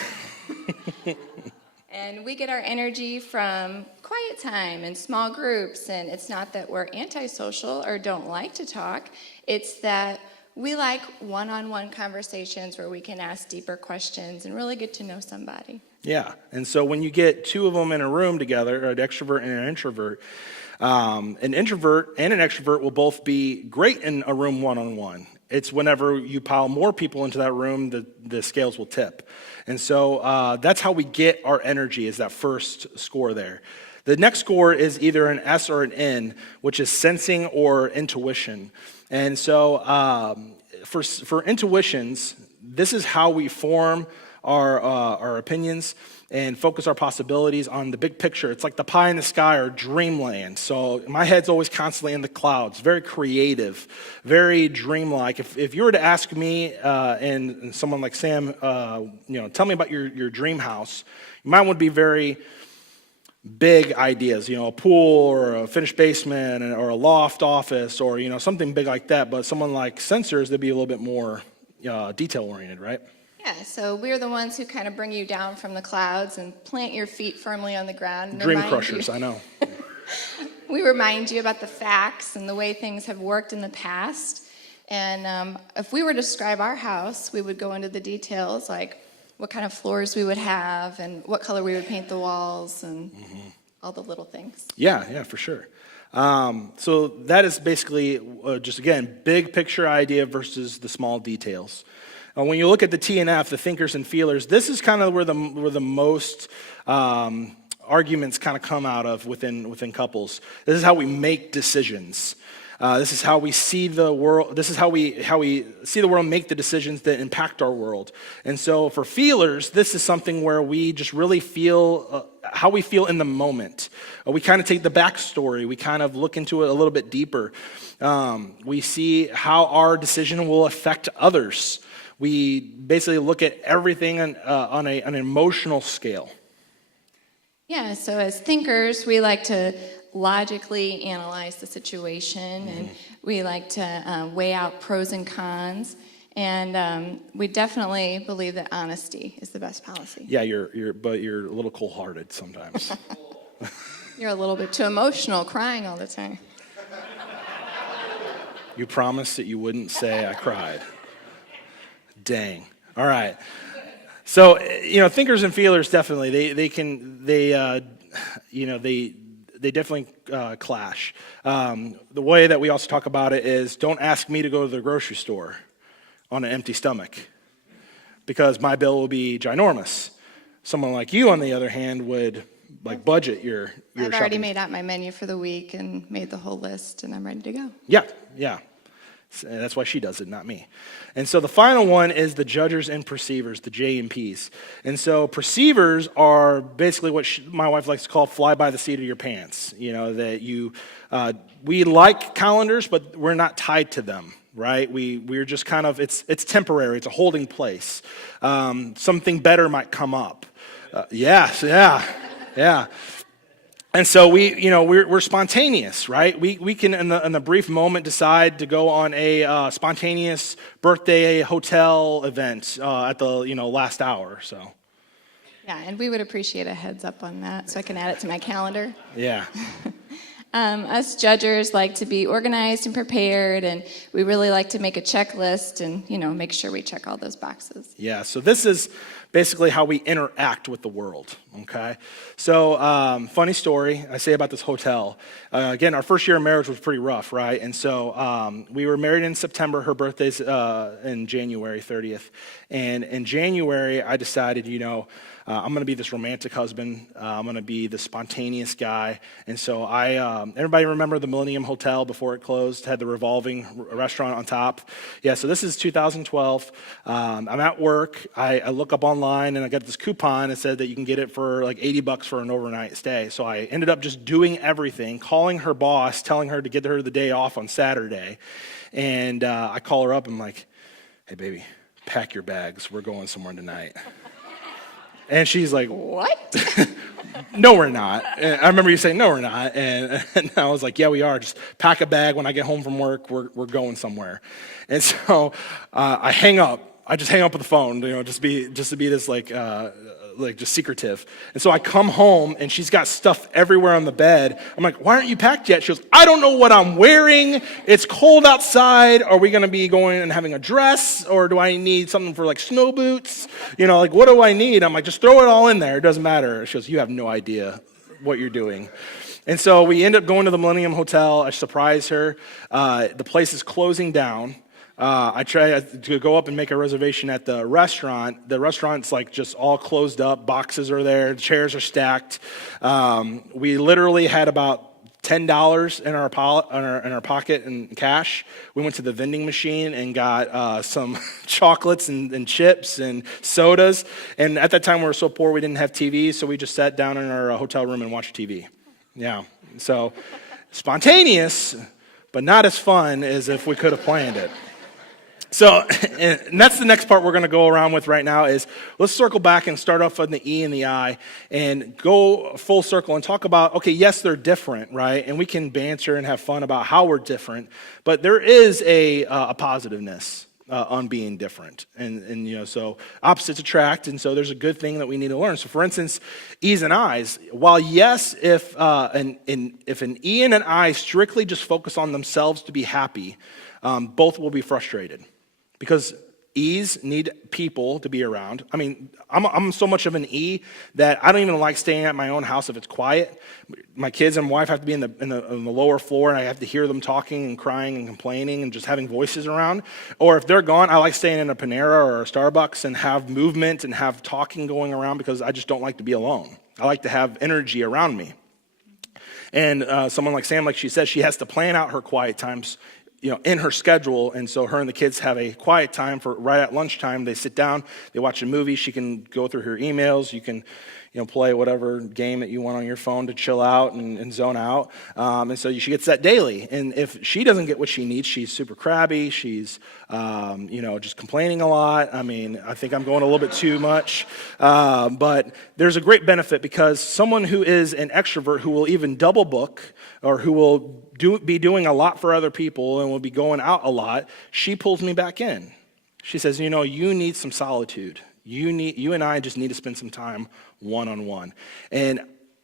And we get our energy from quiet time and small groups. And it's not that we're antisocial or don't like to talk. It's that we like one-on-one conversations where we can ask deeper questions and really get to know somebody. Yeah, and so when you get two of them in a room together, an extrovert and an introvert and an extrovert will both be great in a room one-on-one. It's whenever you pile more people into that room, the scales will tip. And so that's how we get our energy, is that first score there. The next score is either an S or an N, which is sensing or intuition. And so for intuitions, this is how we form our opinions and focus our possibilities on the big picture. It's like the pie in the sky or dreamland. So my head's always constantly in the clouds, very creative, very dreamlike. If you were to ask me and someone like Sam, tell me about your dream house, mine would be very big ideas, a pool or a finished basement or a loft office or, something big like that. But someone like sensors, they'd be a little bit more detail-oriented, right? Yeah, so we're the ones who kind of bring you down from the clouds and plant your feet firmly on the ground. And Dream crushers, I know. We remind you about the facts and the way things have worked in the past. And if we were to describe our house, we would go into the details, like what kind of floors we would have and what color we would paint the walls and all the little things. Yeah, for sure. So that is basically just, again, big picture idea versus the small details. When you look at the T and F, the thinkers and feelers, this is kind of where the most arguments kind of come out of within couples. This is how we make decisions. This is how we see the world. This is how we see the world and make the decisions that impact our world. And so for feelers, this is something where we just really feel how we feel in the moment. We kind of take the backstory. We kind of look into it a little bit deeper. We see how our decision will affect others. We basically look at everything on an emotional scale. Yeah, so as thinkers, we like to logically analyze the situation, and we like to weigh out pros and cons, and we definitely believe that honesty is the best policy. Yeah, but you're a little cold-hearted sometimes. You're a little bit too emotional, crying all the time. You promised that you wouldn't say I cried. Dang. All right. So, thinkers and feelers definitely, they definitely clash. The way that we also talk about it is, don't ask me to go to the grocery store on an empty stomach, because my bill will be ginormous. Someone like you, on the other hand, would budget your I've already shopping. made out my menu for the week and made the whole list, and I'm ready to go. Yeah. That's why she does it, not me. And so the final one is the judgers and perceivers, the J and Ps. And so perceivers are basically what my wife likes to call fly by the seat of your pants. We like calendars, but we're not tied to them, right? We're just kind of, it's temporary. It's a holding place. Something better might come up. Yes, yeah. And so we're spontaneous, right? We can in the brief moment decide to go on a spontaneous birthday hotel event at the last hour. So Yeah, and we would appreciate a heads up on that, so I can add it to my calendar. yeah. Us judgers like to be organized and prepared, and we really like to make a checklist and make sure we check all those boxes. Yeah, so this is basically how we interact with the world. Okay, so funny story I say about this hotel. Again, our first year of marriage was pretty rough, right? And so we were married in September. Her birthday's in January 30th. And in January, I decided, I'm going to be this romantic husband. I'm going to be the spontaneous guy. And so everybody remember the Millennium Hotel before it closed, had the revolving restaurant on top? Yeah, so this is 2012. I'm at work. I look up online and I got this coupon that said that you can get it for like $80 for an overnight stay. So I ended up just doing everything, calling her boss, telling her to get her the day off on Saturday. And I call her up. I'm like, hey, baby, pack your bags. We're going somewhere tonight. And she's like, What? no, we're not. And I remember you saying, no, we're not. And I was like, yeah, we are. Just pack a bag. When I get home from work, we're going somewhere. And so I hang up. I just hang up with the phone, just to be this like just secretive. And so I come home and she's got stuff everywhere on the bed. I'm like, why aren't you packed yet? She goes, I don't know what I'm wearing. It's cold outside. Are we going to be going and having a dress? Or do I need something for like snow boots? What do I need? I'm like, just throw it all in there. It doesn't matter. She goes, you have no idea what you're doing. And so we end up going to the Millennium Hotel. I surprise her. The place is closing down. I try to go up and make a reservation at the restaurant. The restaurant's like just all closed up. Boxes are there. Chairs are stacked. We literally had about $10 in our pocket in cash. We went to the vending machine and got some chocolates and chips and sodas. And at that time we were so poor we didn't have TV, so we just sat down in our hotel room and watched TV. Yeah. So spontaneous, but not as fun as if we could have planned it. So, and that's the next part we're going to go around with right now is let's circle back and start off on the E and the I and go full circle and talk about, okay, yes, they're different, right? And we can banter and have fun about how we're different, but there is a positiveness on being different. And so opposites attract, and so there's a good thing that we need to learn. So for instance, E's and I's, while yes, if an E and an I strictly just focus on themselves to be happy, both will be frustrated. Because E's need people to be around. I mean, I'm so much of an E that I don't even like staying at my own house if it's quiet. My kids and wife have to be in the lower floor, and I have to hear them talking and crying and complaining and just having voices around. Or if they're gone, I like staying in a Panera or a Starbucks and have movement and have talking going around because I just don't like to be alone. I like to have energy around me. And someone like Sam, like she said, she has to plan out her quiet times in her schedule, and so her and the kids have a quiet time for right at lunchtime. They sit down, they watch a movie. She can go through her emails. You can, play whatever game that you want on your phone to chill out and zone out. And so she gets that daily. And if she doesn't get what she needs, she's super crabby. She's, just complaining a lot. I mean, I think I'm going a little bit too much. But there's a great benefit because someone who is an extrovert who will even double book or who will be doing a lot for other people and will be going out a lot, she pulls me back in. She says, you need some solitude. You and I just need to spend some time one-on-one. And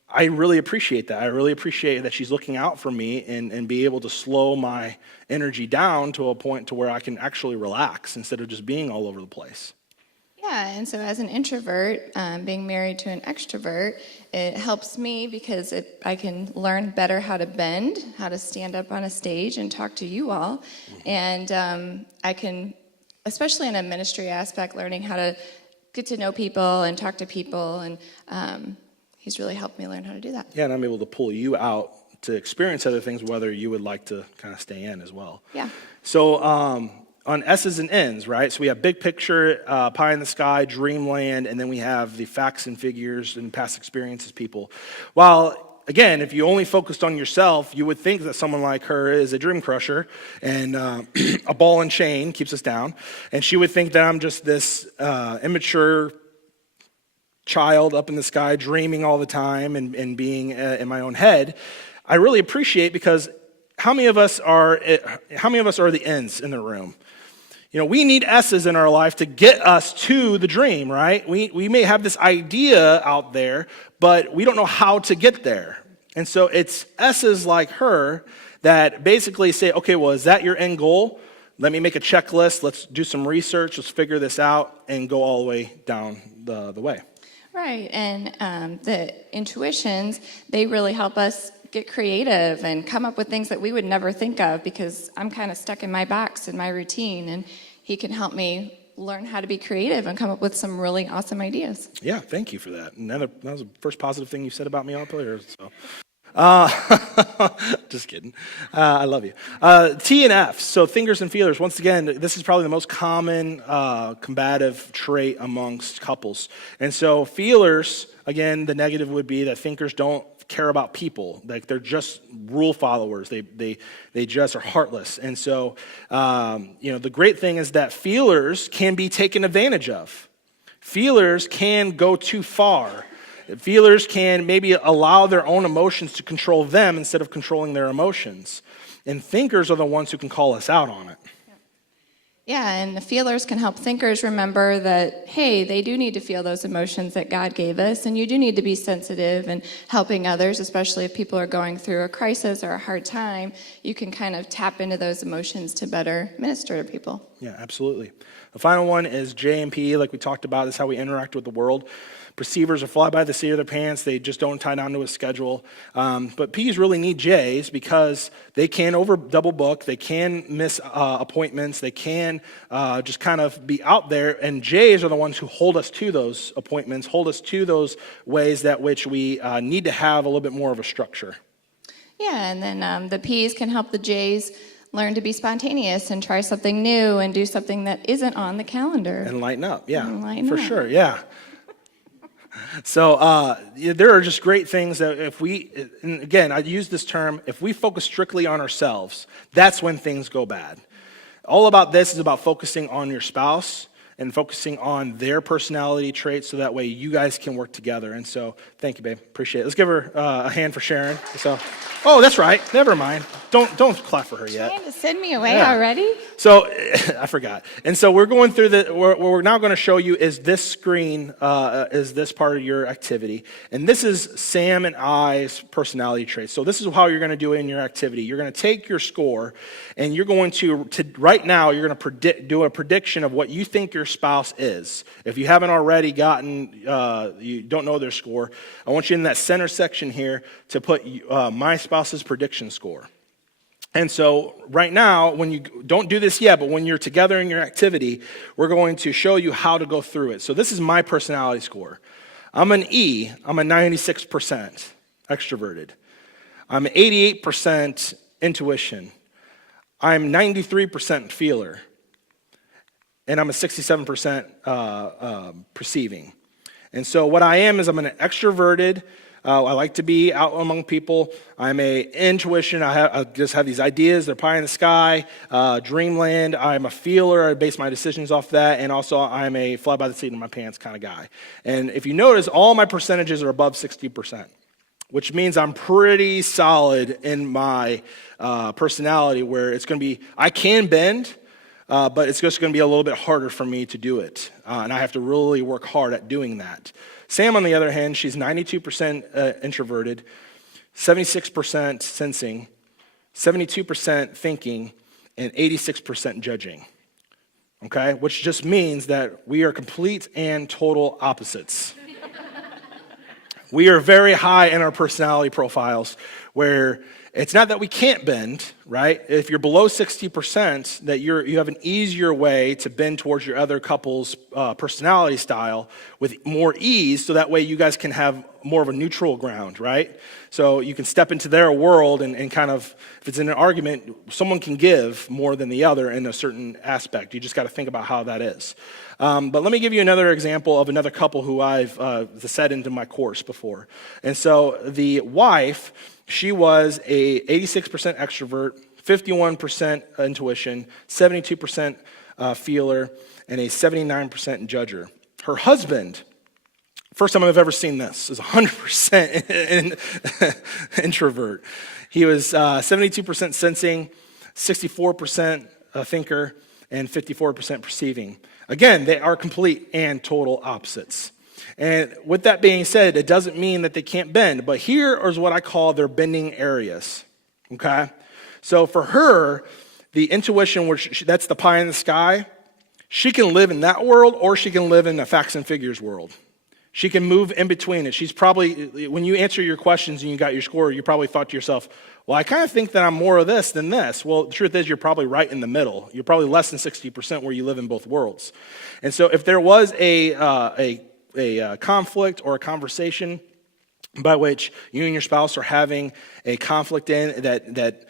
I really appreciate that. I really appreciate that she's looking out for me and be able to slow my energy down to a point to where I can actually relax instead of just being all over the place. Yeah, and so as an introvert, being married to an extrovert, it helps me because I can learn better how to bend, how to stand up on a stage and talk to you all. And I can, especially in a ministry aspect, learning how to get to know people and talk to people. And he's really helped me learn how to do that. Yeah, and I'm able to pull you out to experience other things, whether you would like to kind of stay in as well. Yeah. So on S's and N's, right? So we have big picture, pie in the sky, dreamland, and then we have the facts and figures and past experiences people. While, again, if you only focused on yourself, you would think that someone like her is a dream crusher and a ball and chain keeps us down. And she would think that I'm just this immature child up in the sky dreaming all the time and being in my own head. I really appreciate because how many of us are the N's in the room? We need S's in our life to get us to the dream, right? We may have this idea out there, but we don't know how to get there. And so it's S's like her that basically say, okay, well, is that your end goal? Let me make a checklist. Let's do some research. Let's figure this out and go all the way down the way. Right, and the intuitions, they really help us get creative and come up with things that we would never think of because I'm kind of stuck in my box, in my routine, and he can help me learn how to be creative and come up with some really awesome ideas. Yeah, thank you for that. That was the first positive thing you said about me all player. So. Just kidding. I love you. T and F, so thinkers and feelers. Once again, this is probably the most common combative trait amongst couples. And so feelers, again, the negative would be that thinkers don't care about people. Like they're just rule followers. They just are heartless. And so, the great thing is that feelers can be taken advantage of. Feelers can go too far. Feelers can maybe allow their own emotions to control them instead of controlling their emotions. And thinkers are the ones who can call us out on it. Yeah, and the feelers can help thinkers remember that, hey, they do need to feel those emotions that God gave us, and you do need to be sensitive and helping others, especially if people are going through a crisis or a hard time. You can kind of tap into those emotions to better minister to people. Yeah, absolutely. The final one is J and P, like we talked about. This is how we interact with the world. Perceivers are fly by the seat of their pants. They just don't tie down to a schedule. But P's really need J's because they can double book. They can miss appointments. They can just kind of be out there. And J's are the ones who hold us to those appointments, hold us to those ways that which we need to have a little bit more of a structure. Yeah, and then the P's can help the J's learn to be spontaneous and try something new and do something that isn't on the calendar. And lighten up, yeah, for sure, yeah. So there are just great things that if we, and again, I use this term, if we focus strictly on ourselves, that's when things go bad. All about this is about focusing on your spouse and focusing on their personality traits so that way you guys can work together. And so thank you, babe. Appreciate it. Let's give her a hand for Sharon. So, oh, that's right. Never mind. Don't clap for her yet. Trying to send me away already? So I forgot. And so we're going through what we're now going to show you is this screen, is this part of your activity. And this is Sam and I's personality traits. So this is how you're going to do it in your activity. You're going to take your score and you're going to right now, you're going to do a prediction of what you think your spouse is. If you haven't already you don't know their score, I want you in that center section here to put my spouse's prediction score. And so right now, when you don't do this yet, but when you're together in your activity, we're going to show you how to go through it. So this is my personality score. I'm an E. I'm a 96% extroverted. I'm 88% intuition. I'm 93% feeler. And I'm a 67% perceiving. And so what I am is I'm an extroverted. I like to be out among people. I'm a intuition. I just have these ideas. They're pie in the sky, dreamland. I'm a feeler. I base my decisions off that. And also I'm a fly by the seat of my pants kind of guy. And if you notice, all my percentages are above 60%, which means I'm pretty solid in my personality where it's going to be, I can bend, but it's just going to be a little bit harder for me to do it. And I have to really work hard at doing that. Sam, on the other hand, she's 92% introverted, 76% sensing, 72% thinking, and 86% judging. Okay? Which just means that we are complete and total opposites. We are very high in our personality profiles where it's not that we can't bend, right? If you're below 60%, that you have an easier way to bend towards your other couple's personality style with more ease, so that way you guys can have more of a neutral ground, right? So you can step into their world and kind of, if it's in an argument, someone can give more than the other in a certain aspect. You just got to think about how that is. But let me give you another example of another couple who I've set into my course before. And so the wife, she was a 86% extrovert, 51% intuition, 72% feeler, and a 79% judger. Her husband, first time I've ever seen this, is 100% introvert. He was 72% sensing, 64% thinker, and 54% perceiving. Again, they are complete and total opposites. And with that being said, it doesn't mean that they can't bend, but here is what I call their bending areas, okay? So for her, the intuition, which that's the pie in the sky, she can live in that world or she can live in a facts and figures world. She can move in between it. She's probably, when you answer your questions and you got your score, you probably thought to yourself, well, I kind of think that I'm more of this than this. Well, the truth is you're probably right in the middle. You're probably less than 60% where you live in both worlds. And so if there was a conflict or a conversation by which you and your spouse are having a conflict in that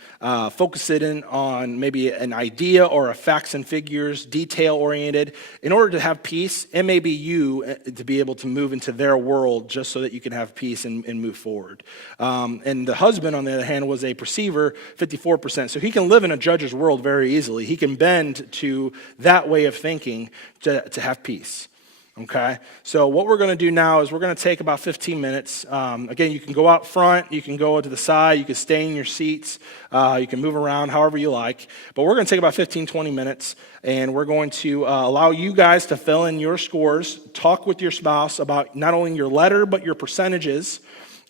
focus it in on maybe an idea or a facts and figures, detail oriented. In order to have peace, it may be you to be able to move into their world just so that you can have peace and move forward. And the husband, on the other hand, was a perceiver, 54%. So he can live in a judge's world very easily. He can bend to that way of thinking to have peace. Okay, so what we're going to do now is we're going to take about 15 minutes. Again, you can go out front, you can go to the side, you can stay in your seats, you can move around however you like. But we're going to take about 15, 20 minutes, and we're going to allow you guys to fill in your scores, talk with your spouse about not only your letter, but your percentages.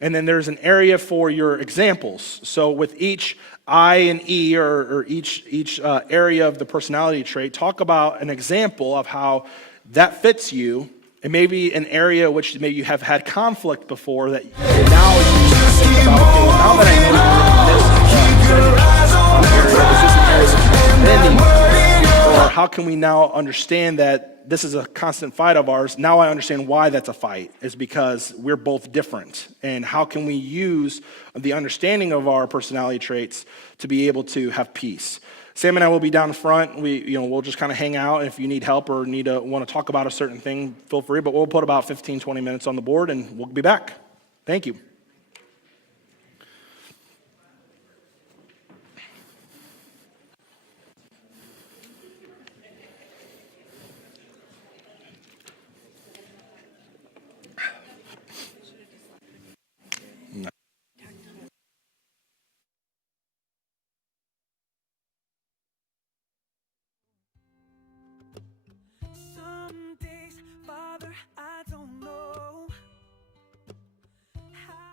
And then there's an area for your examples. So with each I and E, or each area of the personality trait, talk about an example of how that fits you, and maybe an area which maybe you have had conflict before that now you think about, okay, well, now that I know this area, is this an area that you're or how can we now understand that this is a constant fight of ours? Now I understand why that's a fight, is because we're both different. And how can we use the understanding of our personality traits to be able to have peace? Sam and I will be down front. We'll just kind of hang out. If you need help or want to talk about a certain thing, feel free. But we'll put about 15, 20 minutes on the board, and we'll be back. Thank you. Some days, Father, I don't know how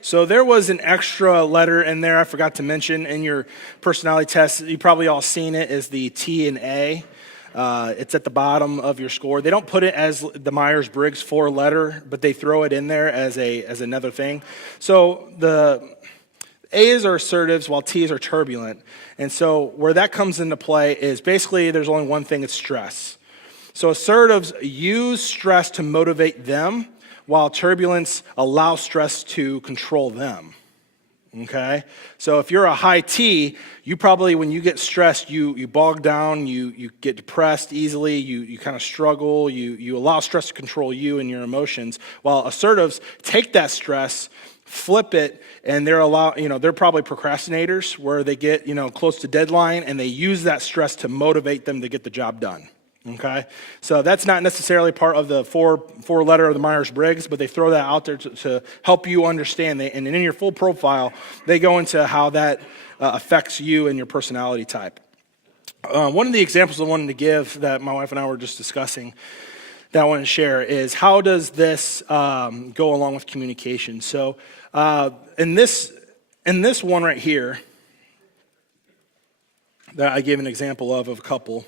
So there was an extra letter in there I forgot to mention in your personality test. You probably all seen it as the T and A. It's at the bottom of your score. They don't put it as the Myers-Briggs 4 letter, but they throw it in there as another thing. So the A's are assertives while T's are turbulent. And so where that comes into play is basically there's only one thing, it's stress. So assertives use stress to motivate them, while turbulence allows stress to control them. Okay? So if you're a high T, you probably, when you get stressed, you bog down, you get depressed easily, you kind of struggle, you allow stress to control you and your emotions, while assertives take that stress, flip it, and they're probably procrastinators where they get, close to deadline and they use that stress to motivate them to get the job done. Okay, so that's not necessarily part of the four letter of the Myers-Briggs, but they throw that out there to help you understand. And in your full profile, they go into how that affects you and your personality type. One of the examples I wanted to give that my wife and I were just discussing that I want to share is how does this go along with communication? So in this one right here that I gave an example of a couple.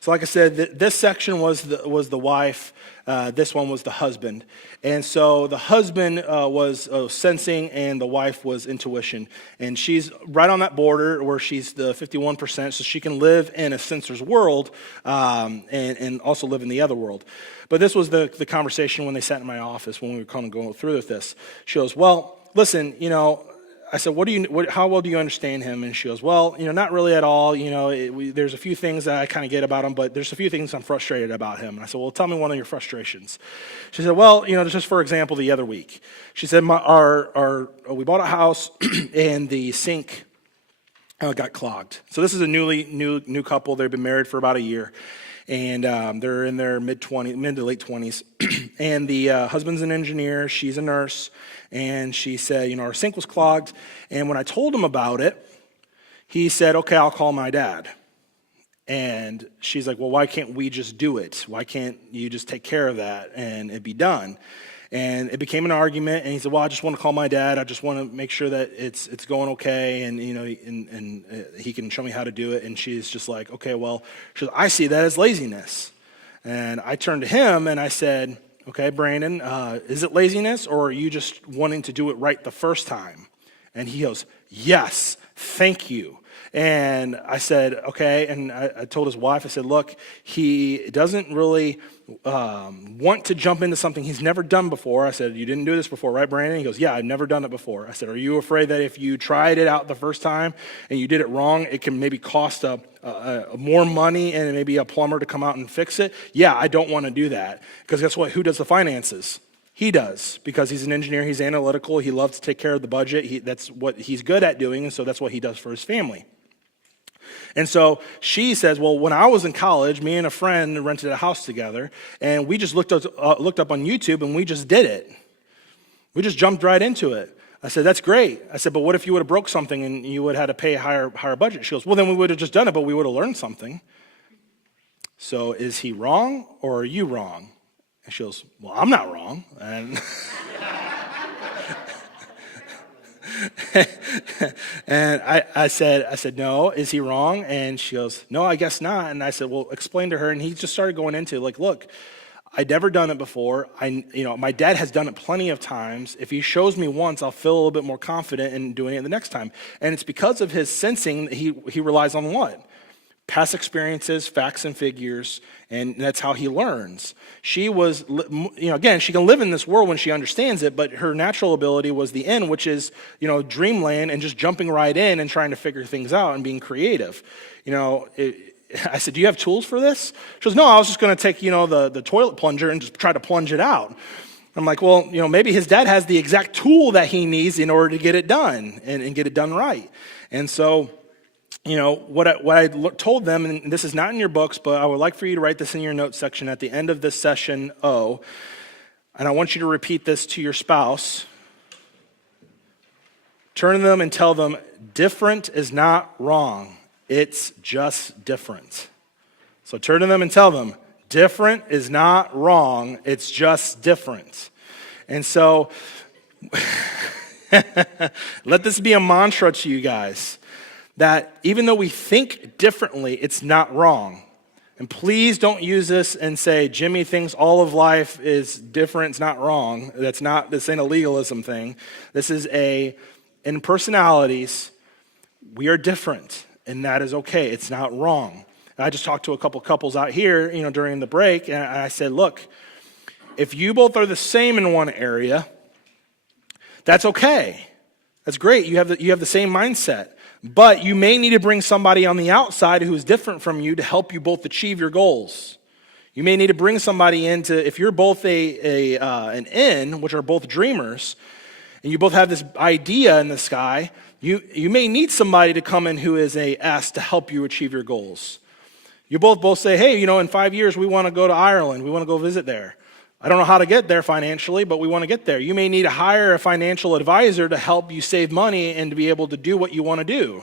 So like I said, this section was the wife, this one was the husband. And so the husband was sensing and the wife was intuition. And she's right on that border where she's the 51%, so she can live in a sensor's world and also live in the other world. But this was the conversation when they sat in my office when we were kind of going through with this. She goes, well, listen, I said, how well do you understand him? And she goes, well, not really at all. There's a few things that I kind of get about him, but there's a few things I'm frustrated about him. And I said, well, tell me one of your frustrations. She said, well, just for example, the other week. She said, we bought a house and the sink got clogged. So this is a new couple. They've been married for about a year. And they're in their mid to late 20s. And the husband's an engineer, she's a nurse, And she said, our sink was clogged. And when I told him about it, he said, okay, I'll call my dad. And she's like, well, why can't we just do it? Why can't you just take care of that and it'd be done? And it became an argument, and he said, well, I just want to call my dad. I just want to make sure that it's going okay, and he can show me how to do it. And she's just like, okay, well, she goes, I see that as laziness. And I turned to him, and I said, okay, Brandon, is it laziness, or are you just wanting to do it right the first time? And he goes, yes, thank you. And I said, okay, and I told his wife, I said, look, he doesn't really want to jump into something he's never done before. I said, you didn't do this before, right, Brandon? He goes, yeah, I've never done it before. I said, are you afraid that if you tried it out the first time and you did it wrong, it can maybe cost more money and maybe a plumber to come out and fix it? Yeah, I don't want to do that. Because guess what? Who does the finances? He does, because he's an engineer, he's analytical, he loves to take care of the budget. That's what he's good at doing, and so that's what he does for his family. And so she says, well, when I was in college, me and a friend rented a house together, and we just looked up on YouTube, and we just did it. We just jumped right into it. I said, that's great. I said, but what if you would have broke something and you would have had to pay a higher budget? She goes, well, then we would have just done it, but we would have learned something. So is he wrong, or are you wrong? And she goes, well, I'm not wrong. And and I said, no, is he wrong? And she goes, no, I guess not. And I said, well, explain to her. And he just started going into like, look, I'd never done it before. My dad has done it plenty of times. If he shows me once, I'll feel a little bit more confident in doing it the next time. And it's because of his sensing that he relies on what? Past experiences, facts and figures, and that's how he learns. She was, again, she can live in this world when she understands it, but her natural ability was the end, which is, dreamland and just jumping right in and trying to figure things out and being creative. I said, do you have tools for this? She goes, no, I was just going to take, the toilet plunger and just try to plunge it out. I'm like, well, maybe his dad has the exact tool that he needs in order to get it done and get it done right. And so, what I told them, and this is not in your books, but I would like for you to write this in your notes section at the end of this session O, and I want you to repeat this to your spouse. Turn to them and tell them, different is not wrong. It's just different. So turn to them and tell them, different is not wrong. It's just different. And so let this be a mantra to you guys, that even though we think differently, it's not wrong. And please don't use this and say, Jimmy thinks all of life is different, it's not wrong. This ain't a legalism thing. This is in personalities, we are different, and that is okay. It's not wrong. And I just talked to a couple couples out here, during the break, and I said, look, if you both are the same in one area, that's okay. That's great. You have the same mindset. But you may need to bring somebody on the outside who is different from you to help you both achieve your goals. You may need to bring somebody if you're both an N, which are both dreamers, and you both have this idea in the sky, you may need somebody to come in who is a S to help you achieve your goals. You both say, hey, in 5 years we want to go to Ireland. We want to go visit there. I don't know how to get there financially, but we want to get there. You may need to hire a financial advisor to help you save money and to be able to do what you want to do.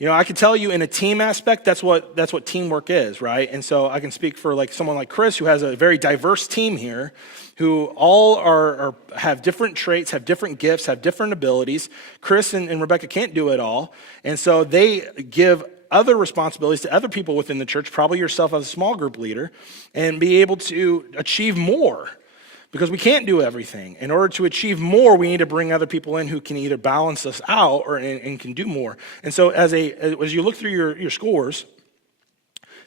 I can tell you in a team aspect, that's what teamwork is, right? And so I can speak for someone like Chris, who has a very diverse team here, who all have different traits, have different gifts, have different abilities. Chris and Rebecca can't do it all, and so they give other responsibilities to other people within the church, probably yourself as a small group leader, and be able to achieve more, because we can't do everything. In order to achieve more, we need to bring other people in who can either balance us out and can do more. And so as you look through your scores,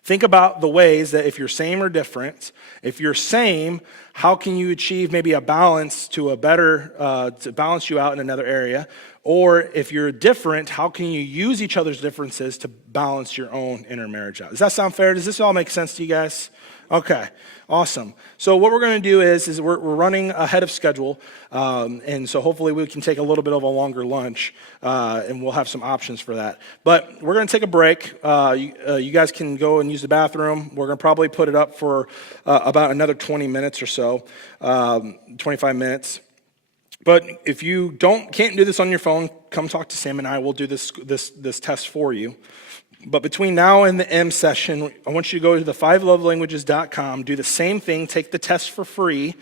think about the ways that if you're same or different, if you're same, how can you achieve maybe a balance to balance you out in another area? Or if you're different, how can you use each other's differences to balance your own inner marriage out? Does that sound fair? Does this all make sense to you guys? Okay, awesome. So what we're going to do is we're running ahead of schedule, and so hopefully we can take a little bit of a longer lunch, and we'll have some options for that. But we're going to take a break. You guys can go and use the bathroom. We're going to probably put it up for about another 20 minutes or so, 25 minutes. But if you can't do this on your phone, come talk to Sam and I. We'll do this test for you. But between now and the M session, I want you to go to the 5lovelanguages.com, do the same thing, take the test for free,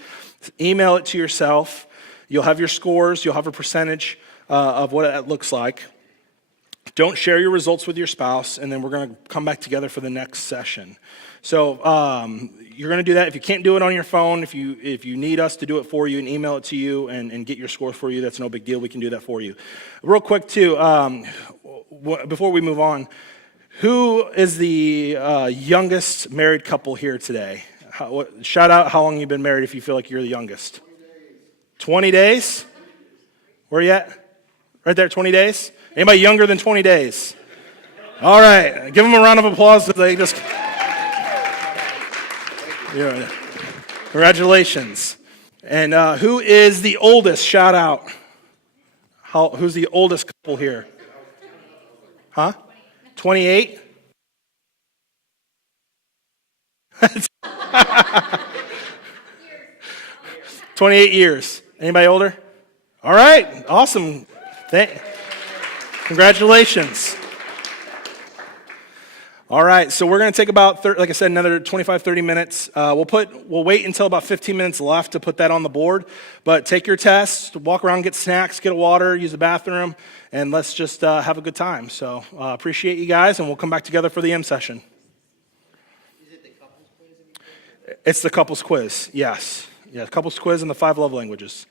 email it to yourself. You'll have your scores, you'll have a percentage of what it looks like. Don't share your results with your spouse, and then we're going to come back together for the next session. So you're going to do that. If you can't do it on your phone, if you need us to do it for you and email it to you and get your scores for you, that's no big deal. We can do that for you. Real quick, too, before we move on, who is the youngest married couple here today? Shout out how long you've been married if you feel like you're the youngest. 20 days? Where you at? Right there, 20 days? Anybody younger than 20 days? All right, give them a round of applause. They just, yeah. Congratulations. And who is the oldest? Shout out. Who's the oldest couple here? Huh? 28? 28 years. Anybody older? All right, awesome. Congratulations. All right, so we're going to take about, like I said, another 25, 30 minutes. We'll wait until about 15 minutes left to put that on the board. But take your test, walk around, get snacks, get a water, use the bathroom, and let's just have a good time. So appreciate you guys, and we'll come back together for the M session. Is it the couples quiz? It's the couples quiz, yes. Yeah, couples quiz and the 5 love languages.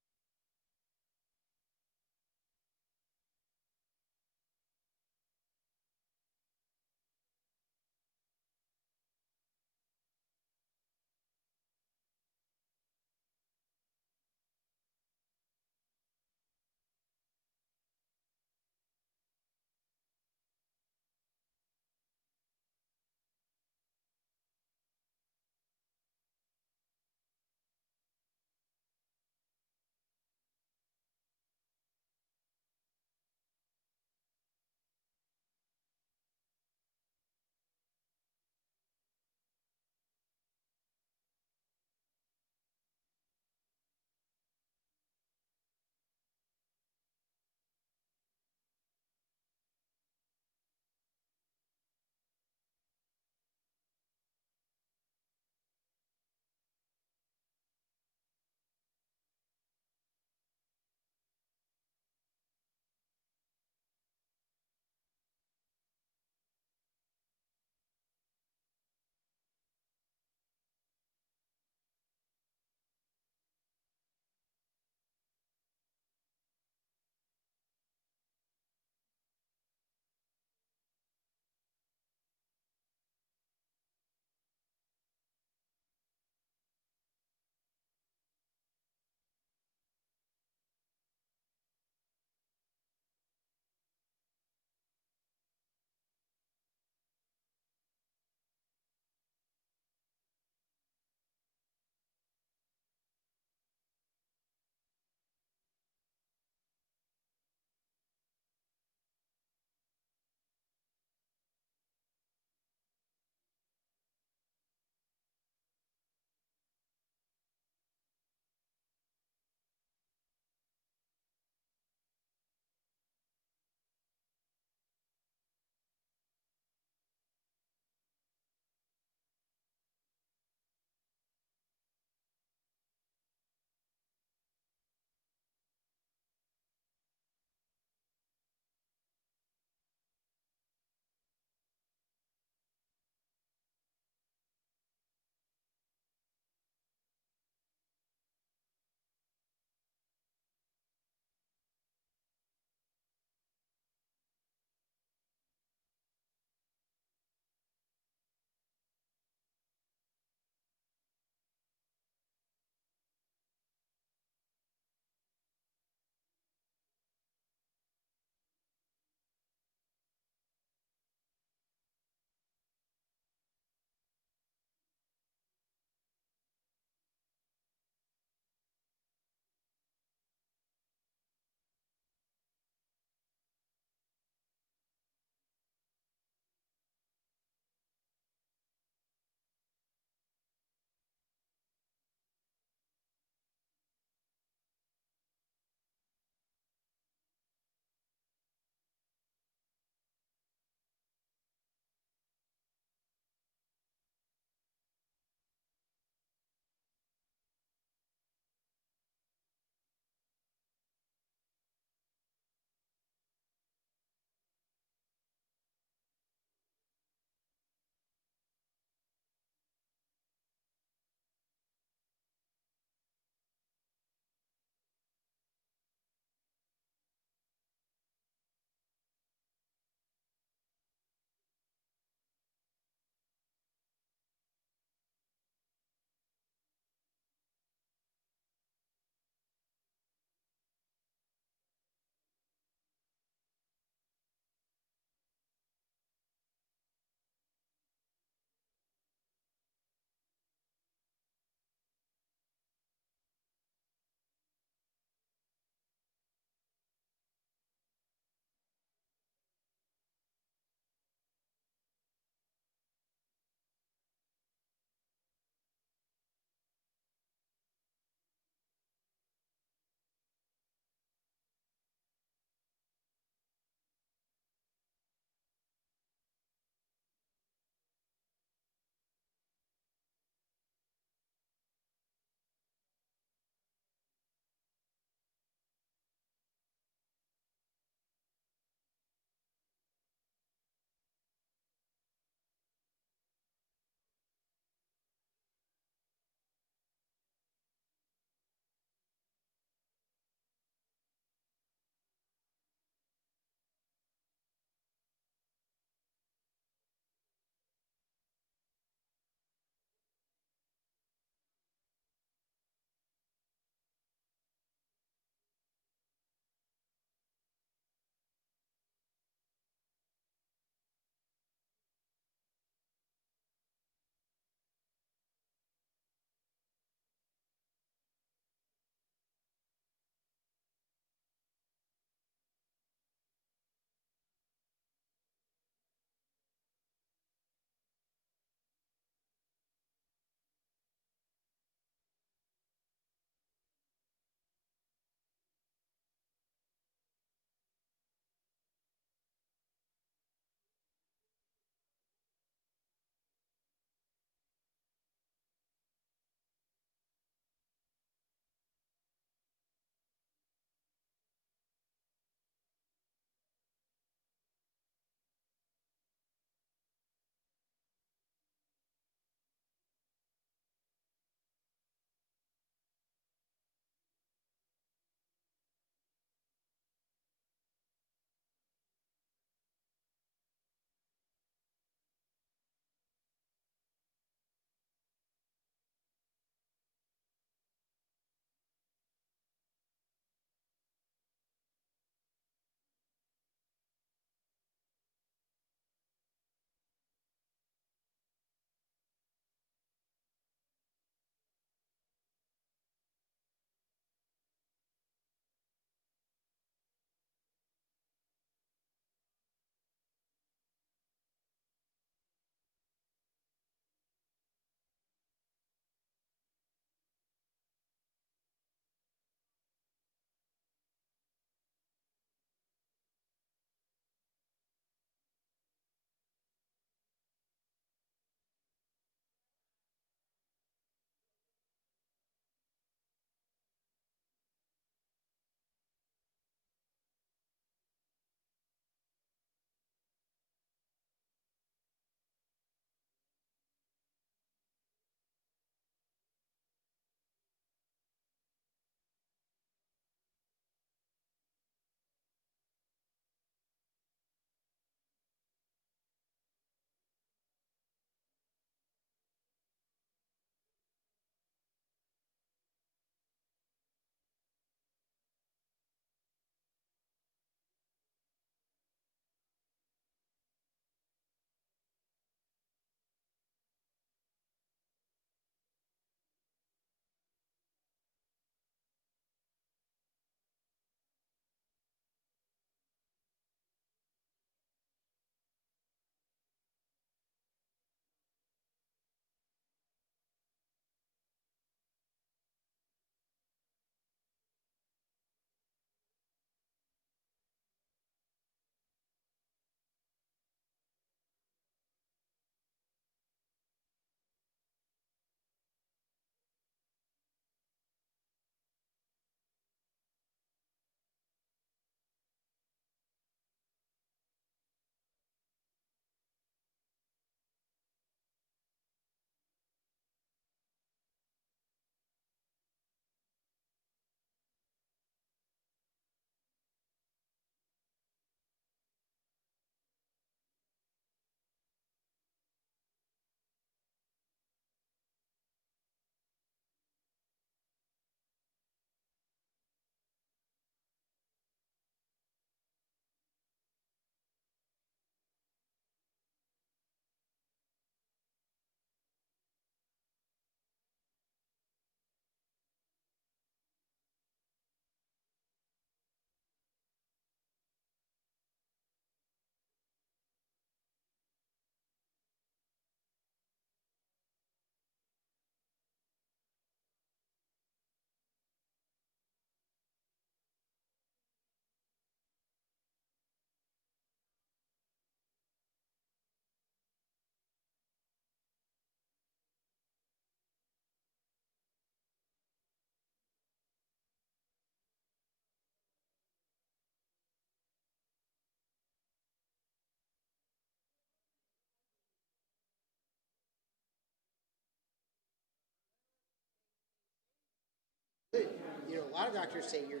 a lot of doctors say you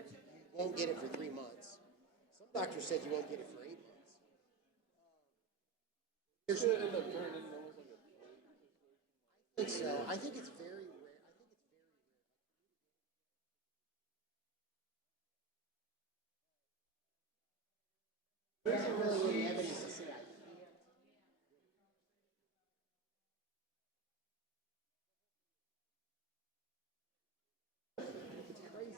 won't get it for 3 months. Some doctors said you won't get it for 8 months. There's, I think so. I think it's very rare. There isn't really any evidence to say I can't. It's crazy.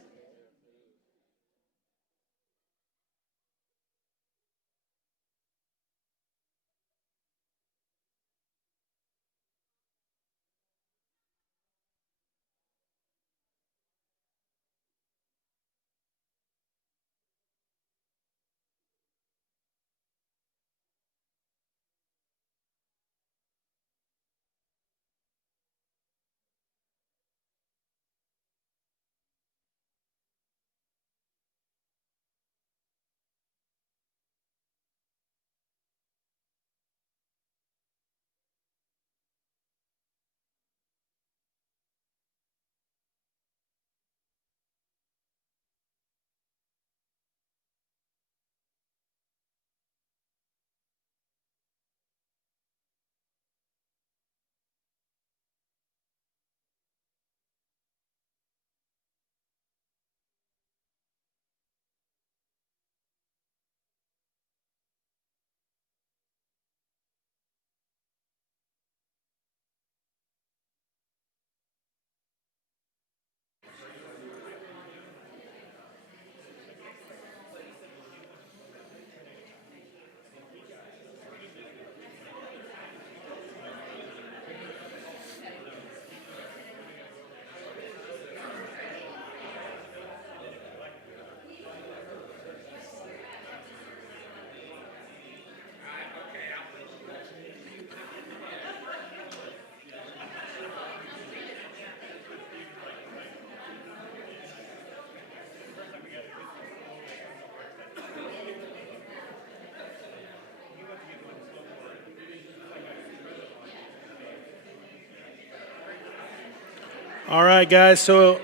All right, guys. So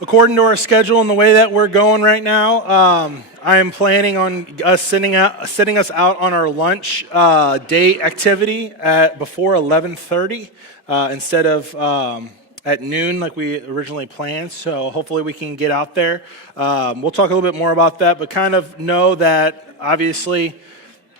according to our schedule and the way that we're going right now, I am planning on us sending us out on our lunch date activity at before 11:30 instead of at noon like we originally planned. So hopefully we can get out there. We'll talk a little bit more about that, but kind of know that obviously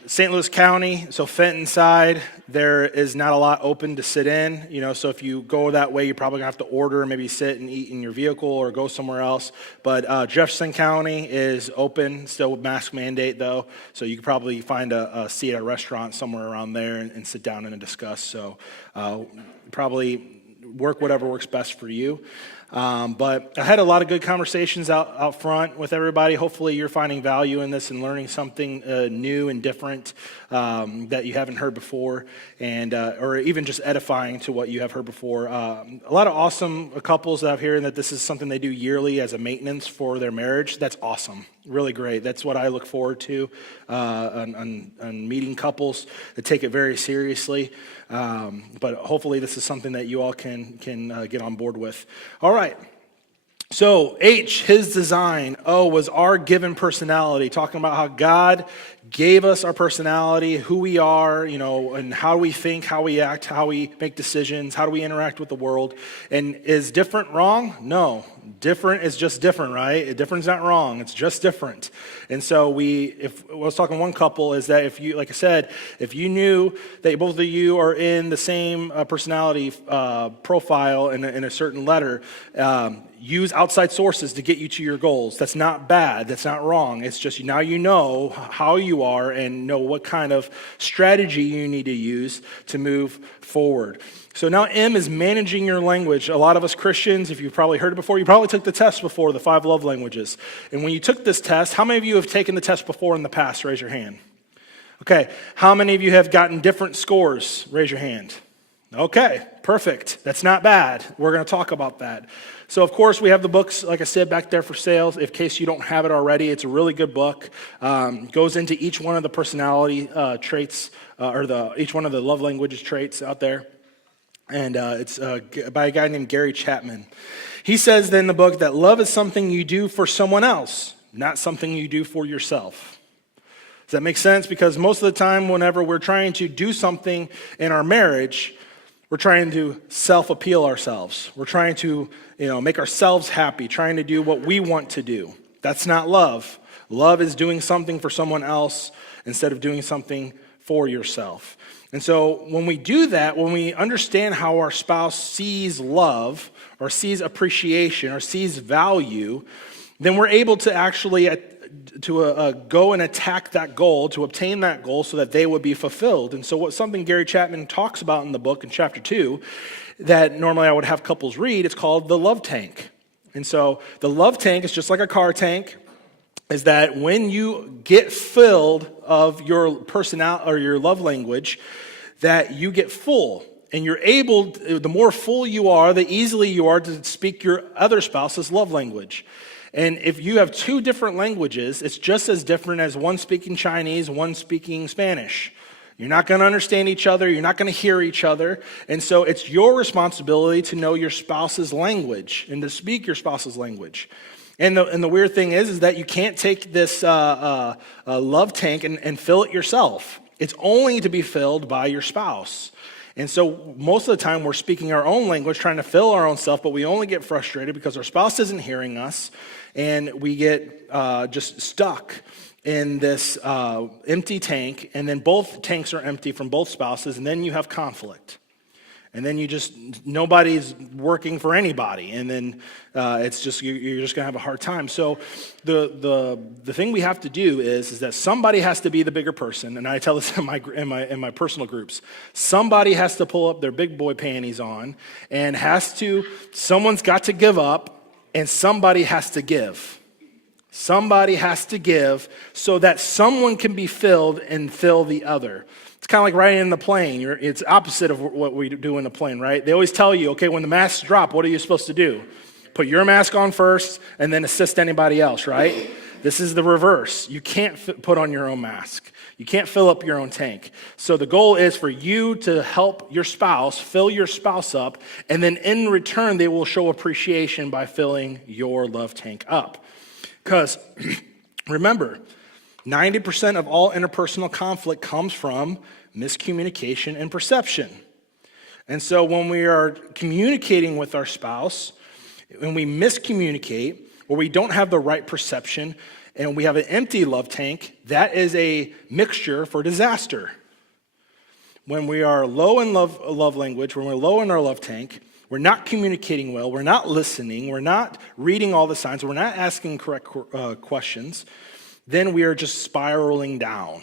St. Louis County, so Fenton side, there is not a lot open to sit in, so if you go that way, you're probably going to have to order, maybe sit and eat in your vehicle or go somewhere else. But Jefferson County is open, still with mask mandate though, so you could probably find a seat at a restaurant somewhere around there and sit down and discuss. So probably work whatever works best for you. But I had a lot of good conversations out front with everybody. Hopefully you're finding value in this and learning something new and different that you haven't heard before, and or even just edifying to what you have heard before. A lot of awesome couples that I've heard that this is something they do yearly as a maintenance for their marriage. That's awesome. Really great. That's what I look forward to on meeting couples that take it very seriously. But hopefully this is something that you all can get on board with. All right. So H, his design. O was our given personality, talking about how God gave us our personality, who we are, and how we think, how we act, how we make decisions, how do we interact with the world. And is different wrong? No. Different is just different, right? Different's not wrong. It's just different. And so I was talking to one couple is that if you, like I said, if you knew that both of you are in the same personality profile in a certain letter, use outside sources to get you to your goals. That's not bad. That's not wrong. It's just now you know how you are and know what kind of strategy you need to use to move forward. So now M is managing your language. A lot of us Christians, if you've probably heard it before, you probably took the test before, the 5 love languages. And when you took this test, how many of you have taken the test before in the past? Raise your hand. Okay. How many of you have gotten different scores? Raise your hand. Okay, perfect. That's not bad. We're going to talk about that. So, of course, we have the books, like I said, back there for sale. In case you don't have it already, it's a really good book. Goes into each one of the personality traits, each one of the love languages traits out there. And it's by a guy named Gary Chapman. He says in the book that love is something you do for someone else, not something you do for yourself. Does that make sense? Because most of the time, whenever we're trying to do something in our marriage, we're trying to self-appeal ourselves. We're trying to, make ourselves happy, trying to do what we want to do. That's not love. Love is doing something for someone else instead of doing something for yourself. And so when we do that, when we understand how our spouse sees love or sees appreciation or sees value, then we're able to actually go and attack that goal, to obtain that goal so that they would be fulfilled. And so something Gary Chapman talks about in the book in chapter 2 that normally I would have couples read, it's called the love tank. And so the love tank is just like a car tank, is that when you get filled of your personality or your love language, that you get full. And you're able, the more full you are, the easily you are to speak your other spouse's love language. And if you have two different languages, it's just as different as one speaking Chinese, one speaking Spanish. You're not going to understand each other. You're not going to hear each other. And so it's your responsibility to know your spouse's language and to speak your spouse's language. And the weird thing is that you can't take this love tank and fill it yourself. It's only to be filled by your spouse. And so most of the time we're speaking our own language, trying to fill our own self, but we only get frustrated because our spouse isn't hearing us, and we get just stuck in this empty tank, and then both tanks are empty from both spouses, and then you have conflict. And then nobody's working for anybody, and then it's just you're just gonna have a hard time. So the thing we have to do is that somebody has to be the bigger person, and I tell this in my personal groups. Somebody has to pull up their big boy panties on, and someone's got to give up, and somebody has to give. Somebody has to give so that someone can be filled and fill the other. It's kind of like riding in the plane. It's opposite of what we do in the plane, right? They always tell you, okay, when the masks drop, what are you supposed to do? Put your mask on first and then assist anybody else, right? This is the reverse. You can't put on your own mask. You can't fill up your own tank. So the goal is for you to help your spouse, fill your spouse up, and then in return, they will show appreciation by filling your love tank up. Because remember, 90% of all interpersonal conflict comes from miscommunication and perception. And so when we are communicating with our spouse, when we miscommunicate, or we don't have the right perception, and we have an empty love tank, that is a mixture for disaster. When we are low in love language, when we're low in our love tank, we're not communicating well, we're not listening, we're not reading all the signs, we're not asking correct questions, then we are just spiraling down.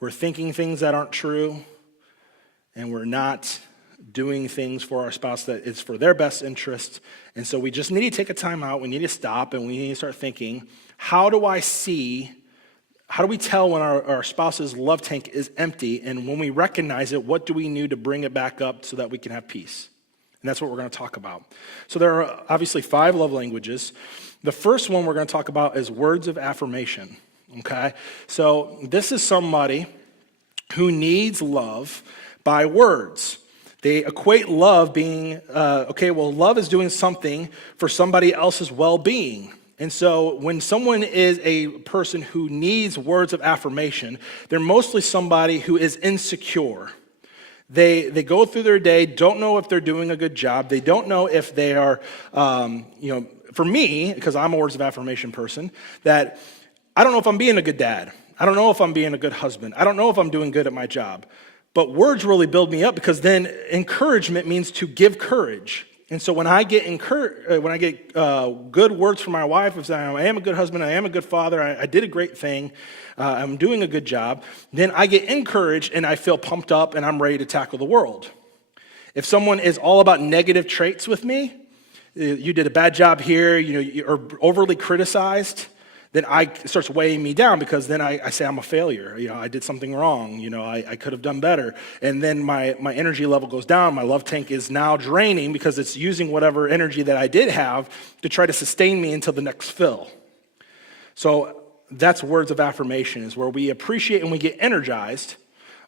We're thinking things that aren't true, and we're not doing things for our spouse that is for their best interest. And so we just need to take a time out, we need to stop, and we need to start thinking, how do we tell when our spouse's love tank is empty, and when we recognize it, what do we need to bring it back up so that we can have peace? And that's what we're going to talk about. So there are obviously 5 love languages. The first one we're going to talk about is words of affirmation, okay? So this is somebody who needs love by words. They equate love being, love is doing something for somebody else's well-being. And so when someone is a person who needs words of affirmation, they're mostly somebody who is insecure. They go through their day, don't know if they're doing a good job. They don't know if they are, for me, because I'm a words of affirmation person, that I don't know if I'm being a good dad. I don't know if I'm being a good husband. I don't know if I'm doing good at my job. But words really build me up because then encouragement means to give courage. And so when I get good words from my wife, if I am a good husband, I am a good father, I did a great thing, I'm doing a good job, then I get encouraged and I feel pumped up and I'm ready to tackle the world. If someone is all about negative traits with me, you did a bad job here, you're overly criticized, then it starts weighing me down because then I say I'm a failure. I did something wrong. I could have done better. And then my energy level goes down. My love tank is now draining because it's using whatever energy that I did have to try to sustain me until the next fill. So that's words of affirmation, is where we appreciate and we get energized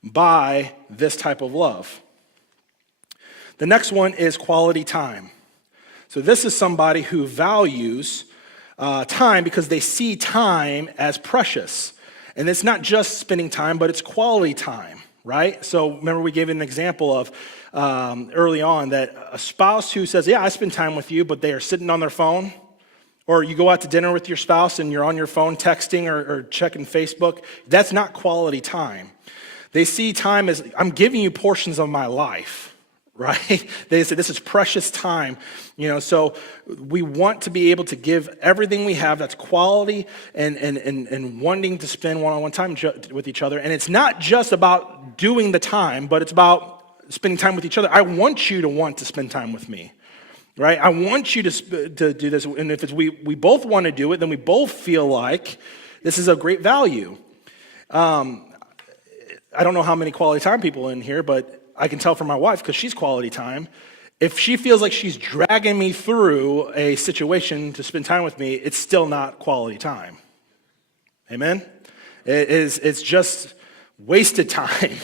by this type of love. The next one is quality time. So this is somebody who values time because they see time as precious. And it's not just spending time, but it's quality time, right? So remember we gave an example of early on that a spouse who says, yeah, I spend time with you, but they are sitting on their phone. Or you go out to dinner with your spouse and you're on your phone texting or checking Facebook. That's not quality time. They see time as, I'm giving you portions of my life, right? They say, this is precious time. So we want to be able to give everything we have that's quality and wanting to spend one-on-one time with each other. And it's not just about doing the time, but it's about spending time with each other. I want you to want to spend time with me. Right? I want you to do this, and if we both want to do it, then we both feel like this is a great value. I don't know how many quality time people in here, but I can tell from my wife, because she's quality time, if she feels like she's dragging me through a situation to spend time with me, it's still not quality time. Amen? It's just wasted time.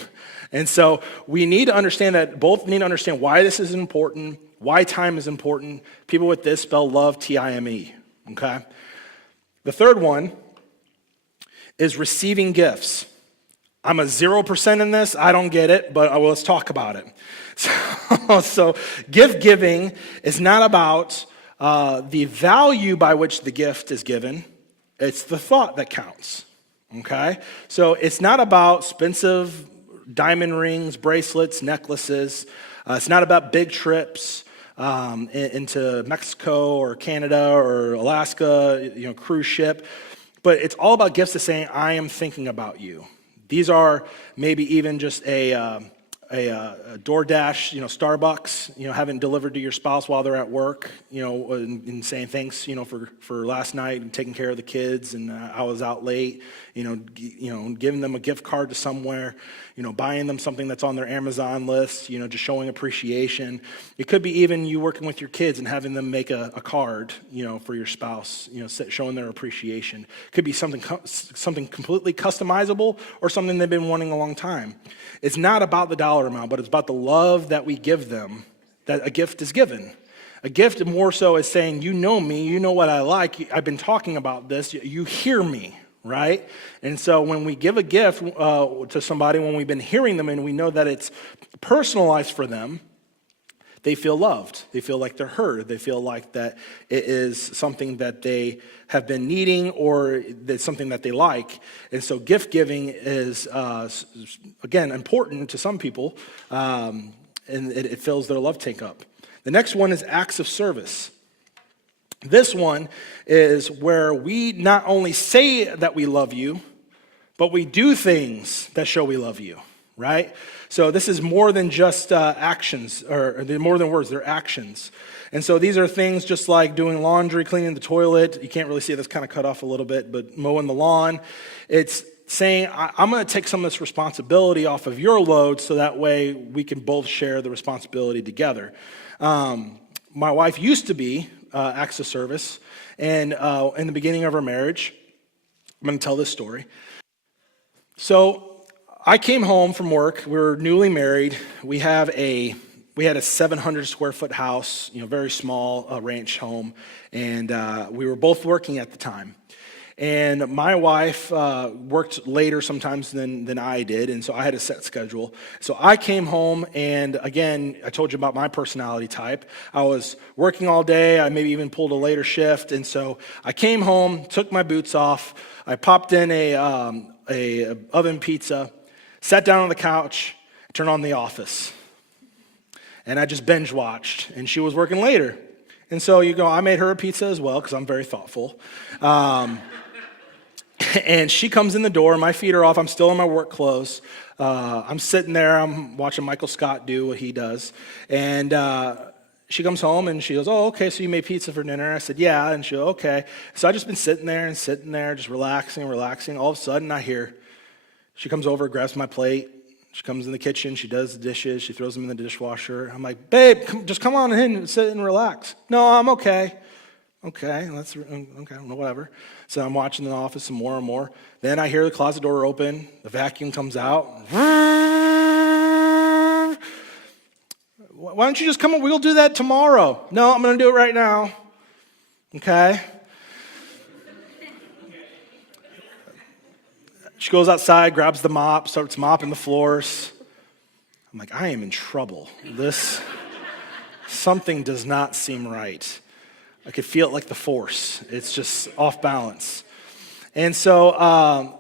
And so we need to understand that, both need to understand why this is important, why time is important. People with this spell love, T-I-M-E, okay? The third one is receiving gifts. I'm a 0% in this. I don't get it, but let's talk about it. So gift giving is not about the value by which the gift is given. It's the thought that counts, okay? So it's not about expensive diamond rings, bracelets, necklaces. It's not about big trips into Mexico or Canada or Alaska, cruise ship. But it's all about gifts of saying, I am thinking about you. These are maybe even just a DoorDash, Starbucks, having delivered to your spouse while they're at work, and saying thanks, for last night and taking care of the kids, and I was out late, giving them a gift card to somewhere, buying them something that's on their Amazon list, just showing appreciation. It could be even you working with your kids and having them make a card, for your spouse, showing their appreciation. It could be something completely customizable or something they've been wanting a long time. It's not about the dollar amount, but it's about the love that we give them, that a gift is given. A gift more so is saying, you know me, you know what I like, I've been talking about this, you hear me, right? And so when we give a gift to somebody, when we've been hearing them and we know that it's personalized for them, they feel loved. They feel like they're heard. They feel like that it is something that they have been needing or that's something that they like. And so gift giving is, again, important to some people, and it fills their love tank up. The next one is acts of service. This one is where we not only say that we love you, but we do things that show we love you, right? So this is more than just actions, or they're more than words, they're actions. And so these are things just like doing laundry, cleaning the toilet. You can't really see it, that's kind of cut off a little bit, but mowing the lawn. It's saying, I'm going to take some of this responsibility off of your load so that way we can both share the responsibility together. My wife used to be acts of service, and in the beginning of our marriage, I'm going to tell this story. So I came home from work. We were newly married. We had a 700 square foot house, very small ranch home, and we were both working at the time. And my wife worked later sometimes than I did, and so I had a set schedule. So I came home, and again, I told you about my personality type. I was working all day. I maybe even pulled a later shift, and so I came home, took my boots off. I popped in a oven pizza, sat down on the couch, turned on The Office. And I just binge watched, and she was working later. And so I made her a pizza as well, because I'm very thoughtful. And she comes in the door, my feet are off, I'm still in my work clothes. I'm sitting there, I'm watching Michael Scott do what he does. And she comes home and she goes, oh, okay, so you made pizza for dinner? I said, yeah. And she goes, okay. So I just been sitting there, just relaxing. All of a sudden I hear, she comes over, grabs my plate. She comes in the kitchen, she does the dishes, she throws them in the dishwasher. I'm like, babe, just come on in and sit and relax. No, I'm okay. Okay, whatever. So I'm watching The Office some more and more. Then I hear the closet door open, the vacuum comes out. Why don't you just come up? We'll do that tomorrow. No, I'm going to do it right now. Okay? She goes outside, grabs the mop, starts mopping the floors. I'm like, I am in trouble. Something does not seem right. I could feel it like the force. It's just off balance. And so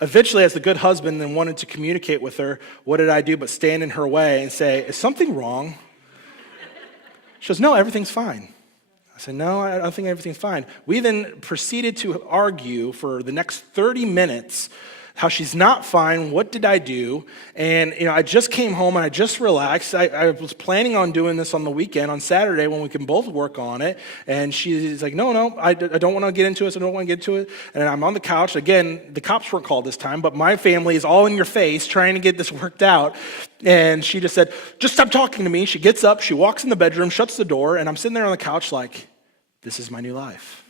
eventually, as the good husband and wanted to communicate with her, what did I do but stand in her way and say, is something wrong? She goes, no, everything's fine. I said, no, I don't think everything's fine. We then proceeded to argue for the next 30 minutes how she's not fine, what did I do? And I just came home and I just relaxed. I was planning on doing this on the weekend, on Saturday, when we can both work on it. And she's like, no, I don't want to get into it, so I don't want to get into it. And I'm on the couch. Again, the cops weren't called this time, but my family is all in your face trying to get this worked out. And she just said, just stop talking to me. She gets up, she walks in the bedroom, shuts the door, and I'm sitting there on the couch like, this is my new life.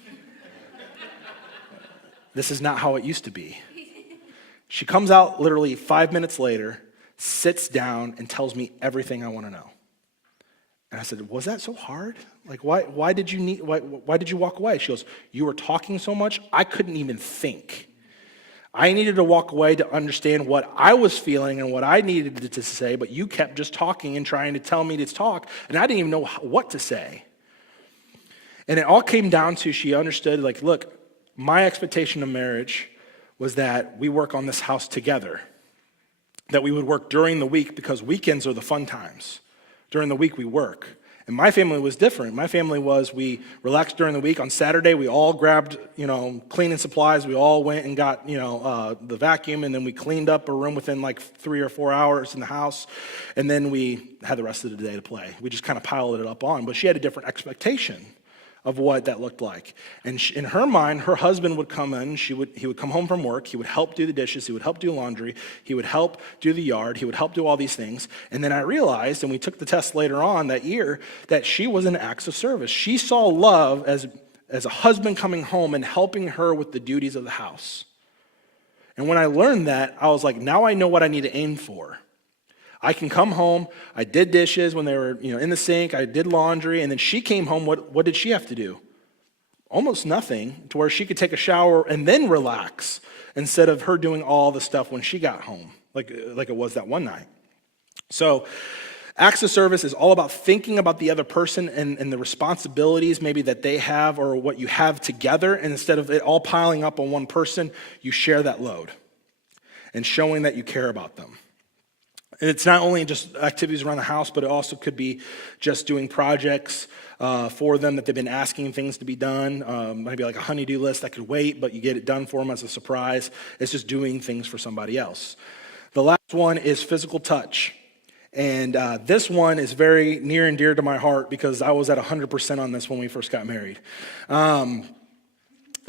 This is not how it used to be. She comes out literally 5 minutes later, sits down, and tells me everything I want to know. And I said, was that so hard? Like, why did you walk away? She goes, you were talking so much, I couldn't even think. I needed to walk away to understand what I was feeling and what I needed to say, but you kept just talking and trying to tell me to talk, and I didn't even know what to say. And it all came down to she understood, like, look, my expectation of marriage was that we work on this house together, that we would work during the week because weekends are the fun times. During the week, we work. And my family was different. My family was, we relaxed during the week. On Saturday, we all grabbed, cleaning supplies. We all went and got, the vacuum, and then we cleaned up a room within like 3 or 4 hours in the house. And then we had the rest of the day to play. We just kind of piled it up on. But she had a different expectation of what that looked like. And in her mind, her husband would come in, he would come home from work, he would help do the dishes, he would help do laundry, he would help do the yard, he would help do all these things. And then I realized, and we took the test later on that year, that she was an acts of service. She saw love as a husband coming home and helping her with the duties of the house. And when I learned that, I was like, now I know what I need to aim for. I can come home, I did dishes when they were in the sink, I did laundry, and then she came home, what did she have to do? Almost nothing, to where she could take a shower and then relax, instead of her doing all the stuff when she got home, like it was that one night. So acts of service is all about thinking about the other person and the responsibilities maybe that they have or what you have together, and instead of it all piling up on one person, you share that load and showing that you care about them. And it's not only just activities around the house, but it also could be just doing projects for them that they've been asking things to be done. Maybe like a honey-do list that could wait, but you get it done for them as a surprise. It's just doing things for somebody else. The last one is physical touch. And this one is very near and dear to my heart because I was at 100% on this when we first got married.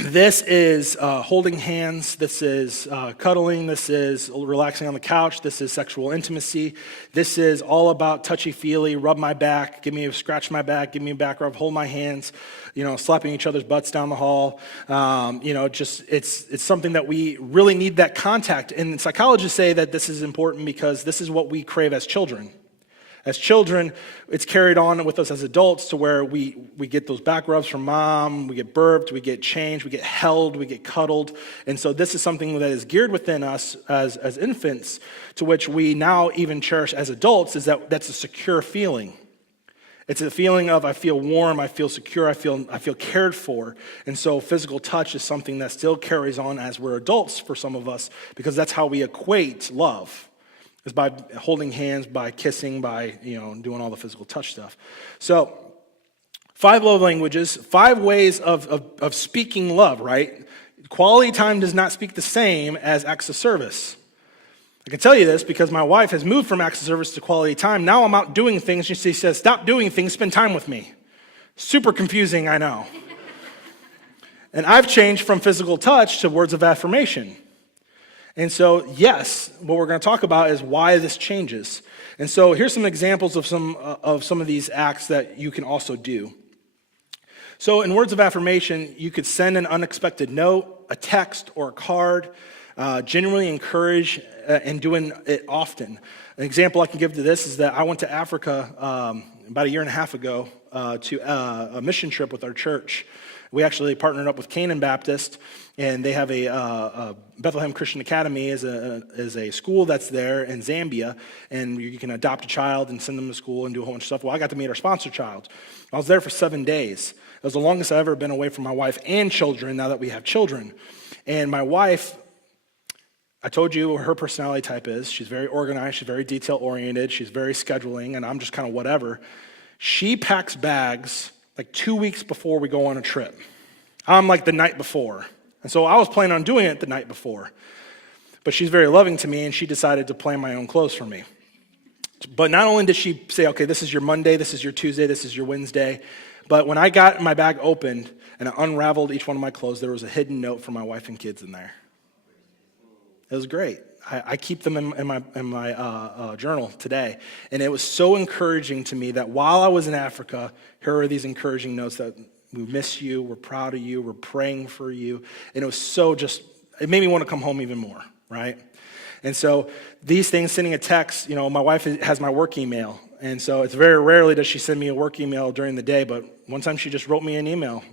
This is holding hands, this is cuddling, this is relaxing on the couch, this is sexual intimacy, this is all about touchy-feely, rub my back, scratch my back, give me a back rub, hold my hands, slapping each other's butts down the hall. It's something that we really need that contact. And psychologists say that this is important because this is what we crave as children. As children, it's carried on with us as adults to where we get those back rubs from mom, we get burped, we get changed, we get held, we get cuddled. And so this is something that is geared within us as infants, to which we now even cherish as adults, that's a secure feeling. It's a feeling of I feel warm, I feel secure, I feel cared for. And so physical touch is something that still carries on as we're adults for some of us, because that's how we equate love. Is by holding hands, by kissing, by doing all the physical touch stuff. So 5 love languages, 5 ways of speaking love, right? Quality time does not speak the same as acts of service. I can tell you this because my wife has moved from acts of service to quality time. Now I'm out doing things. She says, stop doing things, spend time with me. Super confusing, I know. And I've changed from physical touch to words of affirmation. And so, yes, what we're going to talk about is why this changes. And so here's some examples of some of these acts that you can also do. So in words of affirmation, you could send an unexpected note, a text, or a card. genuinely encourage and doing it often. An example I can give to this is that I went to Africa about a year and a half ago to a mission trip with our church. We actually partnered up with Canaan Baptist, and they have a Bethlehem Christian Academy is a school that's there in Zambia, and you can adopt a child and send them to school and do a whole bunch of stuff. Well, I got to meet our sponsor child. I was there for 7 days. It was the longest I've ever been away from my wife and children now that we have children. And my wife, I told you what her personality type is. She's very organized, she's very detail-oriented, she's very scheduling, and I'm just kind of whatever. She packs bags like 2 weeks before we go on a trip. I'm like the night before. And so I was planning on doing it the night before. But she's very loving to me, and she decided to plan my own clothes for me. But not only did she say, okay, this is your Monday, this is your Tuesday, this is your Wednesday, but when I got my bag opened and I unraveled each one of my clothes, there was a hidden note for my wife and kids in there. It was great. I keep them in my journal today. And it was so encouraging to me that while I was in Africa, here are these encouraging notes that we miss you, we're proud of you, we're praying for you. And it was so it made me want to come home even more, right? And so these things, sending a text, my wife has my work email. And so it's very rarely does she send me a work email during the day, but one time she just wrote me an email.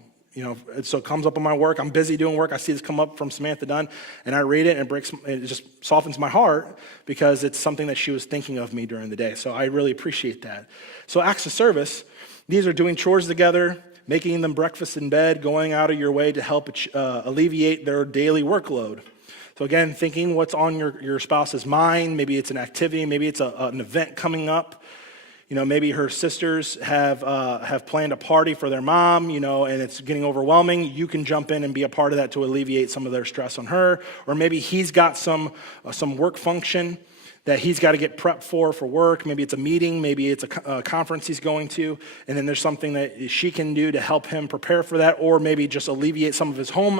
So it comes up on my work. I'm busy doing work. I see this come up from Samantha Dunn, and I read it, and it just softens my heart because it's something that she was thinking of me during the day. So I really appreciate that. So acts of service, these are doing chores together, making them breakfast in bed, going out of your way to help alleviate their daily workload. So again, thinking what's on your spouse's mind. Maybe it's an activity. Maybe it's an event coming up. Maybe her sisters have planned a party for their mom, and it's getting overwhelming. You can jump in and be a part of that to alleviate some of their stress on her. Or maybe he's got some work function that he's got to get prepped for work. Maybe it's a meeting, maybe it's a conference he's going to, and then there's something that she can do to help him prepare for that, or maybe just alleviate some of his home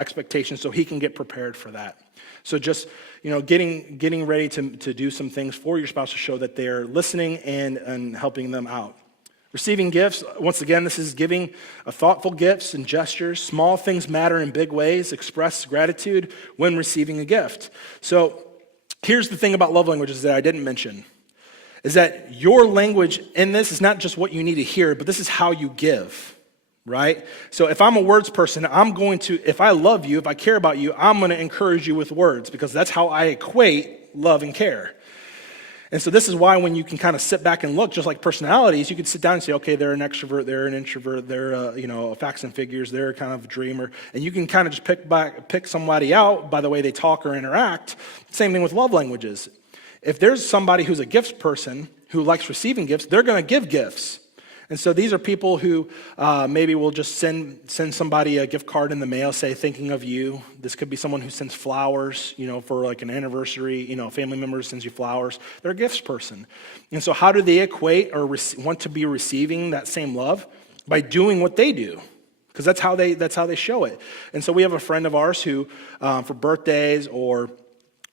expectations so he can get prepared for that. So just, getting ready to do some things for your spouse to show that they're listening and helping them out. Receiving gifts, once again, this is giving thoughtful gifts and gestures. Small things matter in big ways. Express gratitude when receiving a gift. So here's the thing about love languages that I didn't mention, is that your language in this is not just what you need to hear, but this is how you give. Right? So if I'm a words person, if I love you, if I care about you, I'm going to encourage you with words because that's how I equate love and care. And so this is why when you can kind of sit back and look, just like personalities, you can sit down and say, okay, they're an extrovert, they're an introvert, they're facts and figures, they're kind of a dreamer. And you can kind of just pick somebody out by the way they talk or interact. Same thing with love languages. If there's somebody who's a gifts person who likes receiving gifts, they're going to give gifts. And so these are people who maybe will just send somebody a gift card in the mail, say, thinking of you. This could be someone who sends flowers, for like an anniversary, a family member sends you flowers. They're a gifts person. And so how do they equate or want to be receiving that same love? By doing what they do. Because that's how they show it. And so we have a friend of ours who, for birthdays or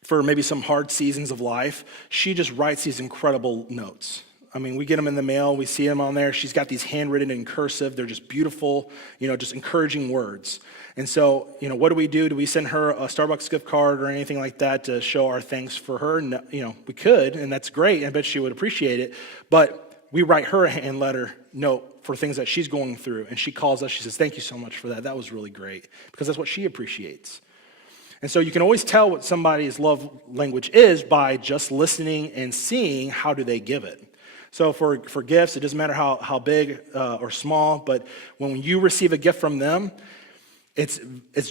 for maybe some hard seasons of life, she just writes these incredible notes. I mean, we get them in the mail. We see them on there. She's got these handwritten in cursive. They're just beautiful, just encouraging words. And so, what do? Do we send her a Starbucks gift card or anything like that to show our thanks for her? No, we could, and that's great. I bet she would appreciate it. But we write her a hand letter note for things that she's going through. And she calls us. She says, thank you so much for that. That was really great. Because that's what she appreciates. And so you can always tell what somebody's love language is by just listening and seeing how do they give it. So for gifts, it doesn't matter how big or small, but when you receive a gift from them, it's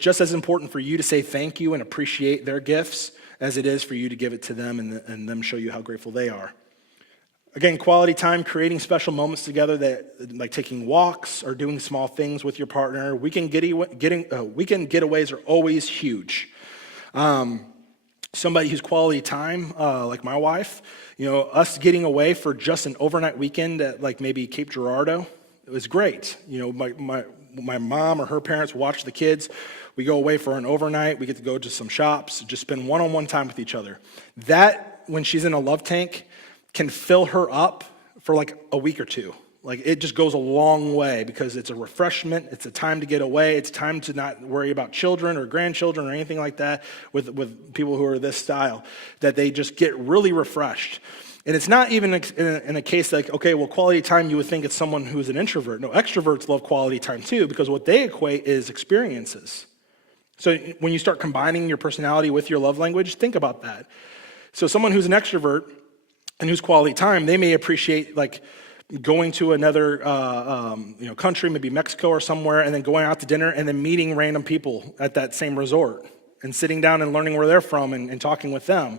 just as important for you to say thank you and appreciate their gifts as it is for you to give it to them and them show you how grateful they are. Again, quality time, creating special moments together, that like taking walks or doing small things with your partner. Weekend getaways are always huge. Somebody who's quality time, like my wife, us getting away for just an overnight weekend at like maybe Cape Girardeau, it was great. My mom or her parents watch the kids. We go away for an overnight. We get to go to some shops, just spend one-on-one time with each other. That, when she's in a love tank, can fill her up for like a week or two. Like, it just goes a long way because it's a refreshment. It's a time to get away. It's time to not worry about children or grandchildren or anything like that with people who are this style, that they just get really refreshed. And it's not even in a case like, okay, well, quality time, you would think it's someone who's an introvert. No, extroverts love quality time too, because what they equate is experiences. So when you start combining your personality with your love language, think about that. So someone who's an extrovert and who's quality time, they may appreciate like going to another country, maybe Mexico or somewhere, and then going out to dinner and then meeting random people at that same resort and sitting down and learning where they're from and talking with them.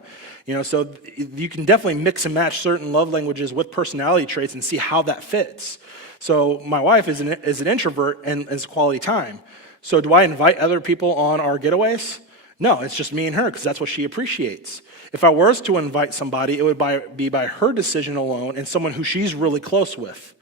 So you can definitely mix and match certain love languages with personality traits and see how that fits. So my wife is an introvert and is quality time. So do I invite other people on our getaways? No, it's just me and her because that's what she appreciates. If I was to invite somebody, it would be by her decision alone and someone who she's really close with,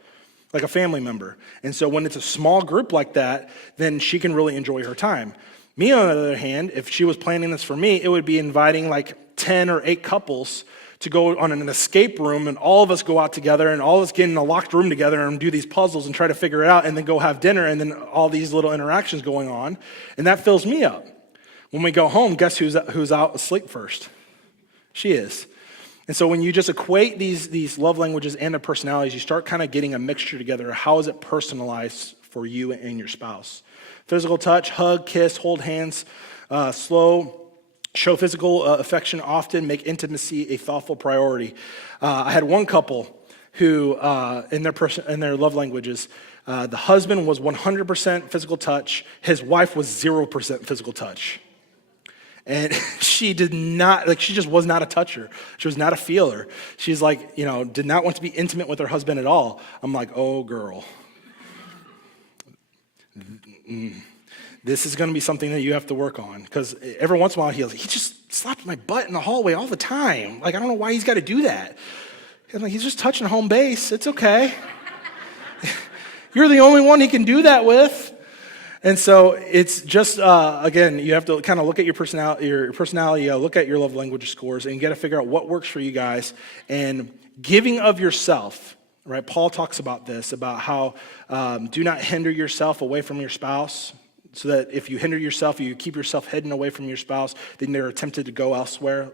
like a family member. And so when it's a small group like that, then she can really enjoy her time. Me, on the other hand, if she was planning this for me, it would be inviting like 10 or 8 couples to go on an escape room and all of us go out together and all of us get in a locked room together and do these puzzles and try to figure it out and then go have dinner and then all these little interactions going on. And that fills me up. When we go home, guess who's out asleep first? She is. And so when you just equate these love languages and their personalities, you start kind of getting a mixture together. How is it personalized for you and your spouse? Physical touch, hug, kiss, hold hands, show physical affection often, make intimacy a thoughtful priority. I had one couple who, in their love languages, the husband was 100% physical touch. His wife was 0% physical touch. And she did not, she just was not a toucher. She was not a feeler. She's like, did not want to be intimate with her husband at all. I'm like, oh, girl. This is going to be something that you have to work on. Because every once in a while, he just slapped my butt in the hallway all the time. Like, I don't know why he's got to do that. I'm like, he's just touching home base. It's okay. You're the only one he can do that with. And so it's just, again, you have to kind of look at your personality, look at your love language scores, and you got to figure out what works for you guys. And giving of yourself, right? Paul talks about this, about how do not hinder yourself away from your spouse, so that if you hinder yourself, you keep yourself hidden away from your spouse, then they're tempted to go elsewhere.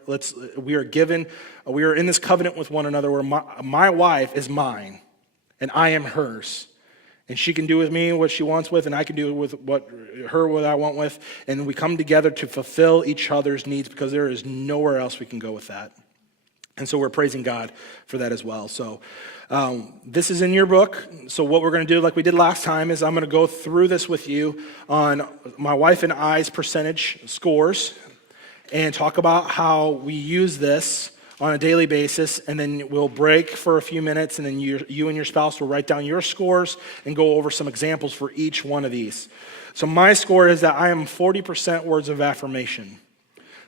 We are in this covenant with one another where my wife is mine, and I am hers. And she can do with me what she wants with, and I can do with what I want with. And we come together to fulfill each other's needs because there is nowhere else we can go with that. And so we're praising God for that as well. So this is in your book. So what we're going to do, like we did last time, is I'm going to go through this with you on my wife and I's percentage scores and talk about how we use this on a daily basis, and then we'll break for a few minutes, and then you and your spouse will write down your scores and go over some examples for each one of these. So my score is that I am 40% words of affirmation.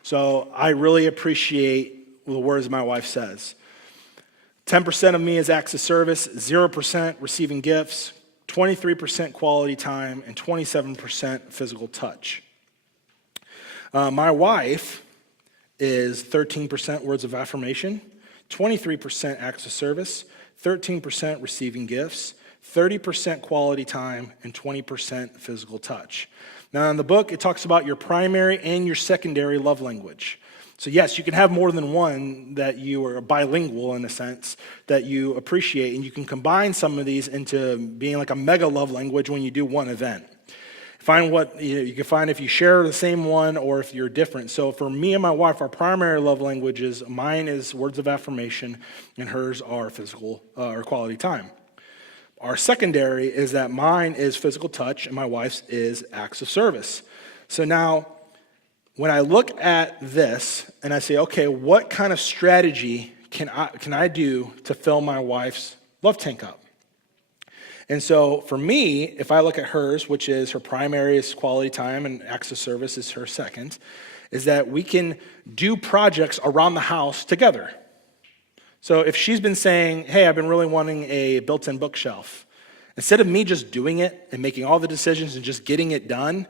So I really appreciate the words my wife says. 10% of me is acts of service, 0% receiving gifts, 23% quality time, and 27% physical touch. My wife is 13% words of affirmation, 23% acts of service, 13% receiving gifts, 30% quality time, and 20% physical touch. Now in the book, it talks about your primary and your secondary love language. So yes, you can have more than one that you are bilingual in a sense that you appreciate, and you can combine some of these into being like a mega love language when you do one event. Find what you can find if you share the same one or if you're different. So for me and my wife, our primary love languages, mine is words of affirmation and hers are physical or quality time. Our secondary is that mine is physical touch and my wife's is acts of service. So now when I look at this and I say, okay, what kind of strategy can I do to fill my wife's love tank up? And so for me, if I look at hers, which is her primary is quality time and acts of service is her second, is that we can do projects around the house together. So if she's been saying, hey, I've been really wanting a built-in bookshelf, instead of me just doing it and making all the decisions and just getting it done,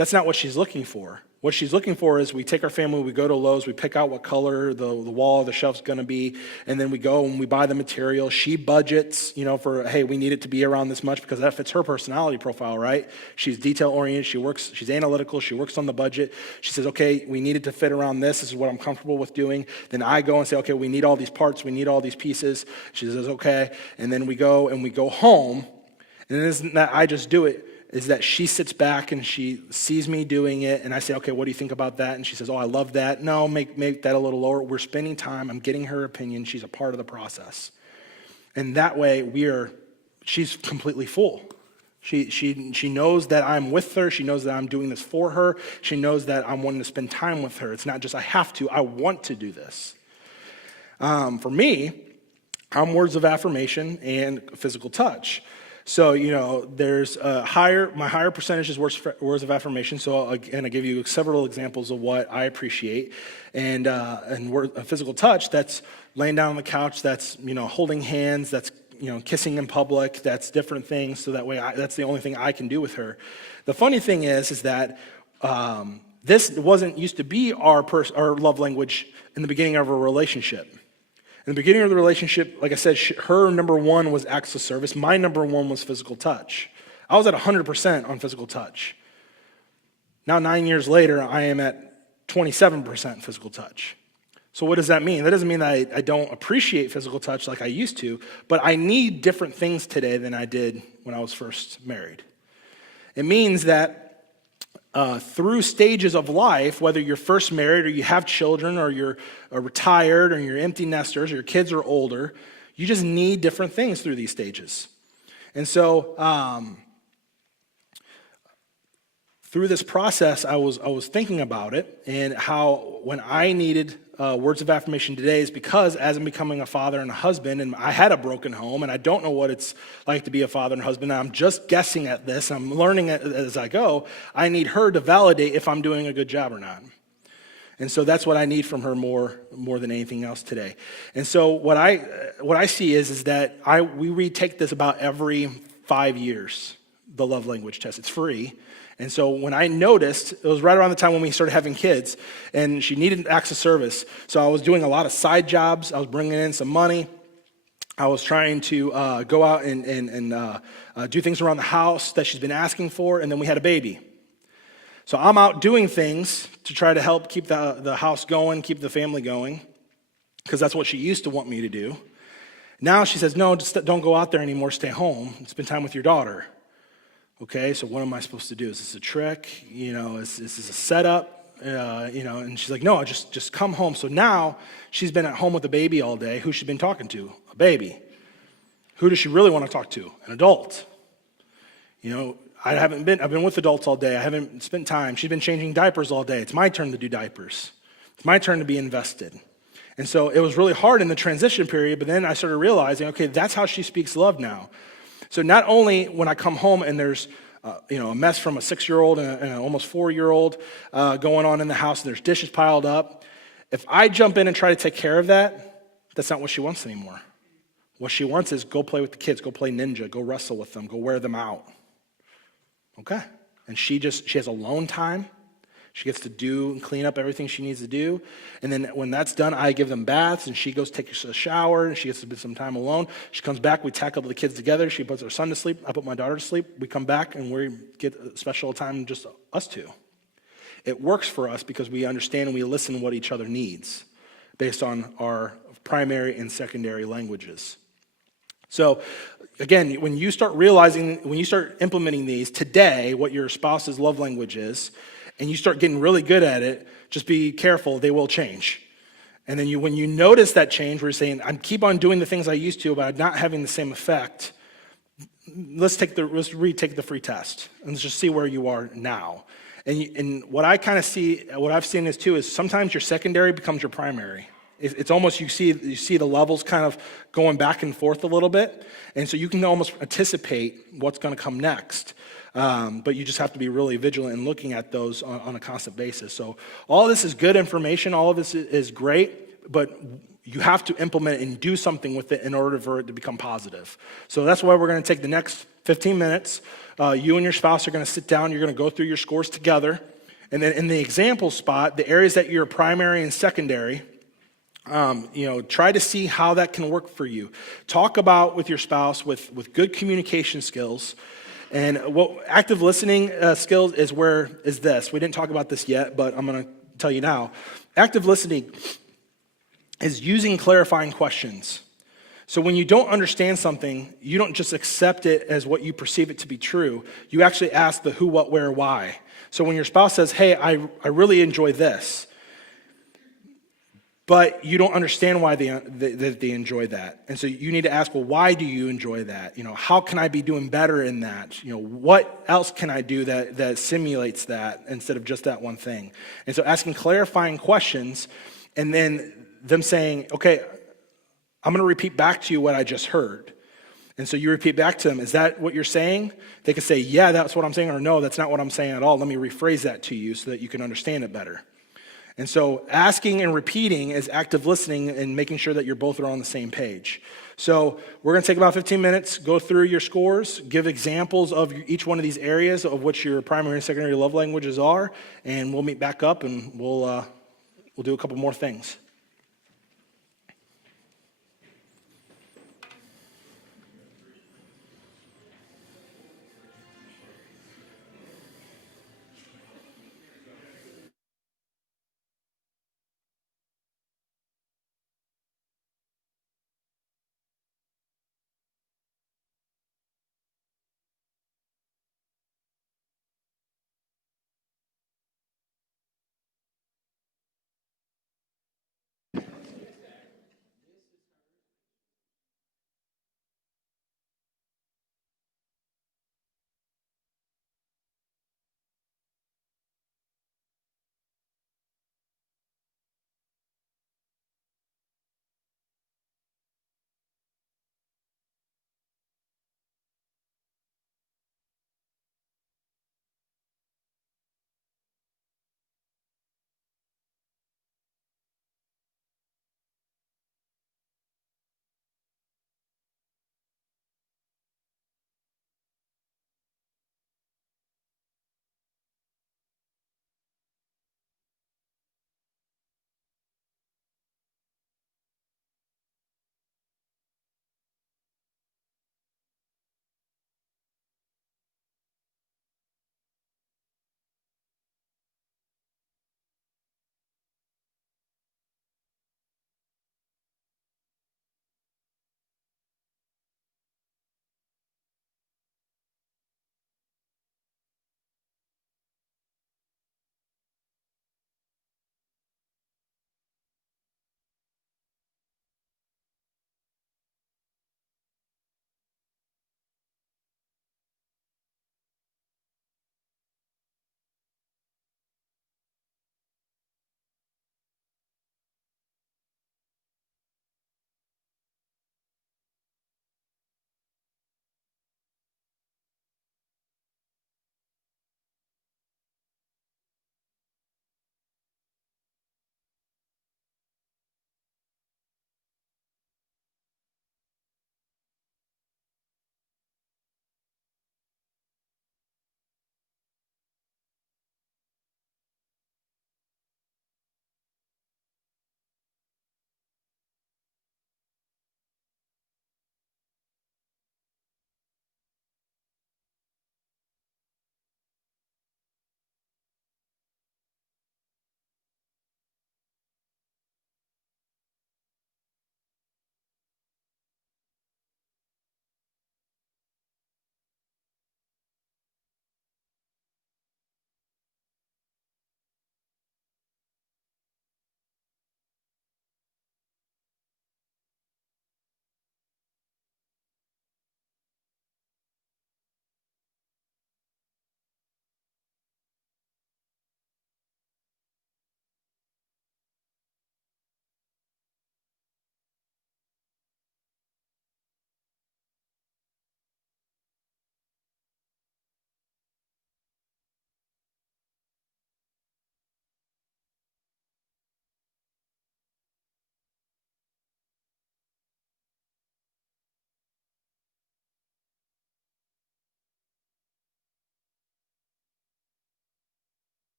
That's not what she's looking for. What she's looking for is we take our family, we go to Lowe's, we pick out what color the wall, the shelf's going to be, and then we go and we buy the material. She budgets, for, hey, we need it to be around this much because that fits her personality profile, right? She's detail-oriented, she's analytical, she works on the budget. She says, okay, we need it to fit around this is what I'm comfortable with doing. Then I go and say, okay, we need all these parts, we need all these pieces. She says, okay, and then we go home, and it isn't that I just do it, is that she sits back and she sees me doing it, and I say, okay, what do you think about that? And she says, oh, I love that. No, make that a little lower. We're spending time. I'm getting her opinion. She's a part of the process. And that way, she's completely full. She knows that I'm with her. She knows that I'm doing this for her. She knows that I'm wanting to spend time with her. It's not just I have to. I want to do this. For me, I'm words of affirmation and physical touch. So, there's my higher percentage is words of affirmation. So, again, I give you several examples of what I appreciate. And physical touch, that's laying down on the couch, that's, holding hands, that's, kissing in public, that's different things. So that way, that's the only thing I can do with her. The funny thing is that this wasn't used to be our love language in the beginning of our relationship. In the beginning of the relationship, like I said, her number one was acts of service. My number one was physical touch. I was at 100% on physical touch. Now, 9 years later, I am at 27% physical touch. So what does that mean? That doesn't mean that I don't appreciate physical touch like I used to, but I need different things today than I did when I was first married. It means that through stages of life, whether you're first married or you have children or you're retired or you're empty nesters or your kids are older, you just need different things through these stages. And so through this process, I was thinking about it and how when I needed words of affirmation today is because as I'm becoming a father and a husband, and I had a broken home, and I don't know what it's like to be a father and husband, and I'm just guessing at this, I'm learning it as I go, I need her to validate if I'm doing a good job or not. And so that's what I need from her more than anything else today. And so what I see is that we retake this about every 5 years, the love language test. It's free. And so when I noticed, it was right around the time when we started having kids, and she needed acts of service. So I was doing a lot of side jobs. I was bringing in some money. I was trying to go out and do things around the house that she's been asking for, and then we had a baby. So I'm out doing things to try to help keep the house going, keep the family going, because that's what she used to want me to do. Now she says, no, just don't go out there anymore, stay home, spend time with your daughter. Okay, so what am I supposed to do? Is this a trick? Is this a setup? And she's like, no, just come home. So now she's been at home with the baby all day. Who's she been talking to? A baby. Who does she really want to talk to? An adult. I've been with adults all day. I haven't spent time. She's been changing diapers all day. It's my turn to do diapers. It's my turn to be invested. And so it was really hard in the transition period, but then I started realizing, okay, that's how she speaks love now. So not only when I come home and there's a mess from a 6-year-old and an almost 4-year-old going on in the house, and there's dishes piled up, if I jump in and try to take care of that, that's not what she wants anymore. What she wants is go play with the kids, go play ninja, go wrestle with them, go wear them out. Okay. And she has alone time. She gets to do and clean up everything she needs to do. And then when that's done, I give them baths, and she goes take a shower, and she gets to spend some time alone. She comes back, we tackle the kids together. She puts her son to sleep. I put my daughter to sleep. We come back, and we get a special time, just us two. It works for us because we understand and we listen what each other needs based on our primary and secondary languages. So, again, when you start implementing these today, what your spouse's love language is, and you start getting really good at it, just be careful, they will change. And then when you notice that change, where you're saying, I keep on doing the things I used to, but I'm not having the same effect, let's retake the free test, and let's just see where you are now. And what I kind of see, what I've seen is too, is sometimes your secondary becomes your primary. It's almost, you see the levels kind of going back and forth a little bit, and so you can almost anticipate what's going to come next. But you just have to be really vigilant in looking at those on a constant basis. So all of this is good information. All of this is great. But you have to implement and do something with it in order for it to become positive. So that's why we're going to take the next 15 minutes. You and your spouse are going to sit down. You're going to go through your scores together. And then in the example spot, the areas that you're primary and secondary, try to see how that can work for you. Talk about with your spouse with good communication skills. And what active listening skills is this. We didn't talk about this yet, but I'm going to tell you now. Active listening is using clarifying questions. So when you don't understand something, you don't just accept it as what you perceive it to be true. You actually ask the who, what, where, why. So when your spouse says, hey, I really enjoy this, but you don't understand why they enjoy that. And so you need to ask, well, why do you enjoy that? How can I be doing better in that? What else can I do that simulates that instead of just that one thing? And so asking clarifying questions and then them saying, okay, I'm going to repeat back to you what I just heard. And so you repeat back to them, is that what you're saying? They can say, yeah, that's what I'm saying, or no, that's not what I'm saying at all. Let me rephrase that to you so that you can understand it better. And so asking and repeating is active listening and making sure that you're both are on the same page. So we're going to take about 15 minutes, go through your scores, give examples of each one of these areas of which your primary and secondary love languages are, and we'll meet back up and we'll do a couple more things.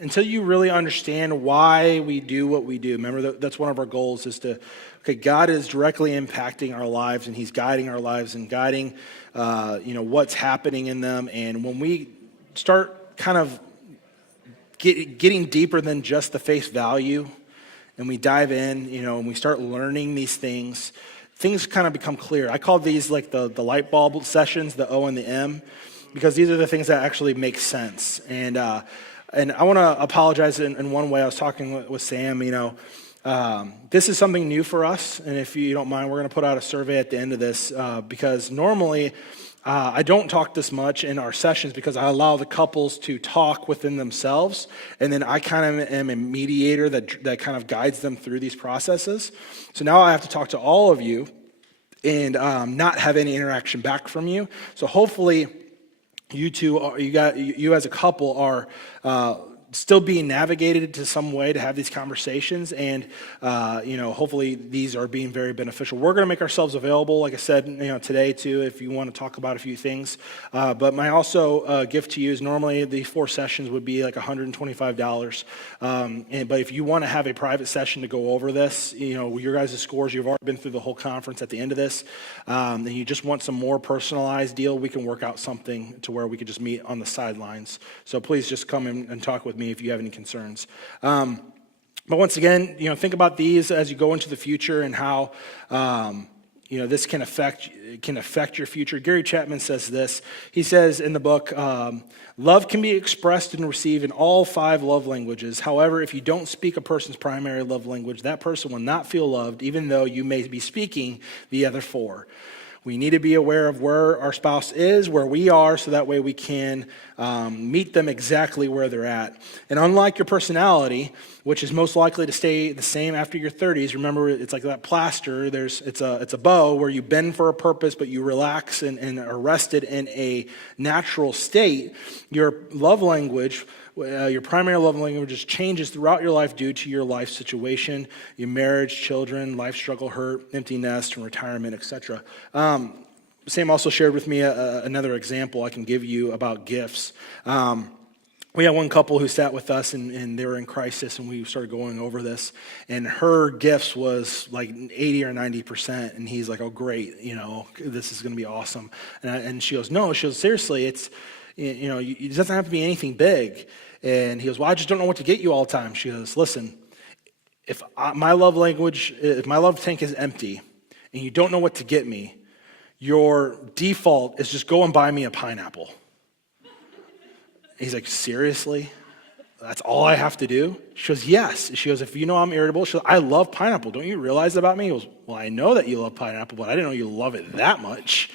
until you really understand why we do what we do, remember that's one of our goals is to, God is directly impacting our lives and he's guiding our lives and guiding, what's happening in them. And when we start kind of getting deeper than just the face value and we dive in, and we start learning these things kind of become clear. I call these like the light bulb sessions, the O and the M, because these are the things that actually make sense. And I want to apologize in one way. I was talking with Sam, this is something new for us. And if you don't mind, we're going to put out a survey at the end of this because normally I don't talk this much in our sessions because I allow the couples to talk within themselves. And then I kind of am a mediator that kind of guides them through these processes. So now I have to talk to all of you and not have any interaction back from you. So hopefully you as a couple are still being navigated to some way to have these conversations, and hopefully these are being very beneficial. We're going to make ourselves available, like I said, today too, if you want to talk about a few things. But my also gift to you is normally the 4 sessions would be like $125. But if you want to have a private session to go over this, your guys' scores, you've already been through the whole conference at the end of this, and you just want some more personalized deal, we can work out something to where we could just meet on the sidelines. So please just come in and talk with me if you have any concerns. But once again, think about these as you go into the future and how this can affect your future. Gary Chapman says this. He says in the book, love can be expressed and received in all 5 love languages. However, if you don't speak a person's primary love language, that person will not feel loved, even though you may be speaking the other 4. We need to be aware of where our spouse is, where we are, so that way we can meet them exactly where they're at. And unlike your personality, which is most likely to stay the same after your 30s, remember it's like that plaster. It's a bow where you bend for a purpose, but you relax and are rested in a natural state. Your love language, your primary love language just changes throughout your life due to your life situation, your marriage, children, life struggle, hurt, empty nest, and retirement, etc. Sam also shared with me another example I can give you about gifts. We had one couple who sat with us, and they were in crisis, and we started going over this, and her gifts was like 80 or 90%, and he's like, oh, great, this is going to be awesome. And she goes, no, seriously, it's, it doesn't have to be anything big. And he goes, well, I just don't know what to get you all the time. She goes, listen, if my love tank is empty and you don't know what to get me, your default is just go and buy me a pineapple. He's like, seriously? That's all I have to do? She goes, yes. She goes, if you know I'm irritable, she goes, I love pineapple. Don't you realize that about me? He goes, well, I know that you love pineapple, but I didn't know you love it that much.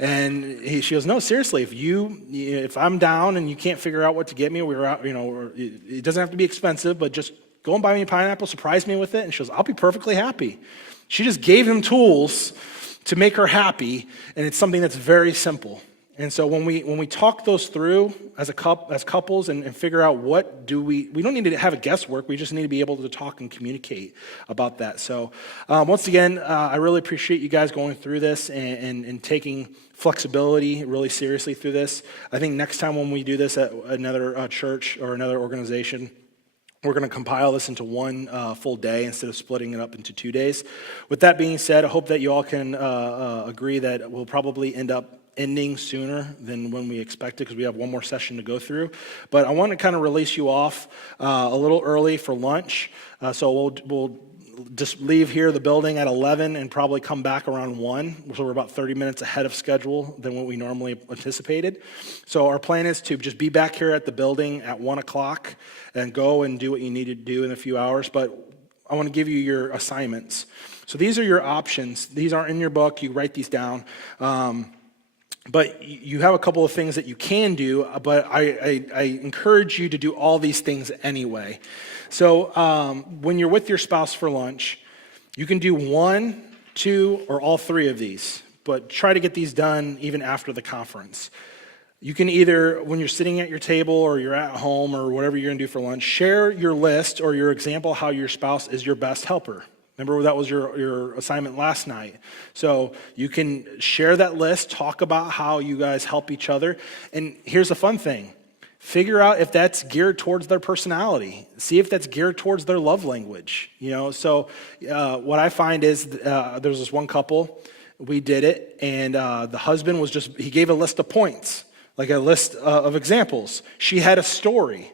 And she goes, no, seriously, if I'm down and you can't figure out what to get me, we're out, it doesn't have to be expensive, but just go and buy me a pineapple, surprise me with it. And she goes, I'll be perfectly happy. She just gave him tools to make her happy, and it's something that's very simple. And so when we talk those through as couples and figure out what do we don't need to have a guesswork, we just need to be able to talk and communicate about that. So once again, I really appreciate you guys going through this and taking flexibility really seriously through this. I think next time when we do this at another church or another organization, we're going to compile this into one full day instead of splitting it up into 2 days. With that being said, I hope that you all can agree that we'll probably end up ending sooner than when we expected because we have one more session to go through. But I want to kind of release you off a little early for lunch. So we'll just leave here the building at 11 and probably come back around 1. So we're about 30 minutes ahead of schedule than what we normally anticipated. So our plan is to just be back here at the building at 1 o'clock and go and do what you need to do in a few hours. But I want to give you your assignments. So these are your options. These aren't in your book. You write these down. But you have a couple of things that you can do, but I encourage you to do all these things anyway. So when you're with your spouse for lunch, you can do 1, 2, or all 3 of these, but try to get these done even after the conference. You can either, when you're sitting at your table or you're at home or whatever you're going to do for lunch, share your list or your example how your spouse is your best helper. Remember that was your assignment last night. So you can share that list, talk about how you guys help each other. And here's the fun thing. Figure out if that's geared towards their personality. See if that's geared towards their love language. So what I find is there's this one couple, we did it, and the husband he gave a list of points, like a list of examples. She had a story.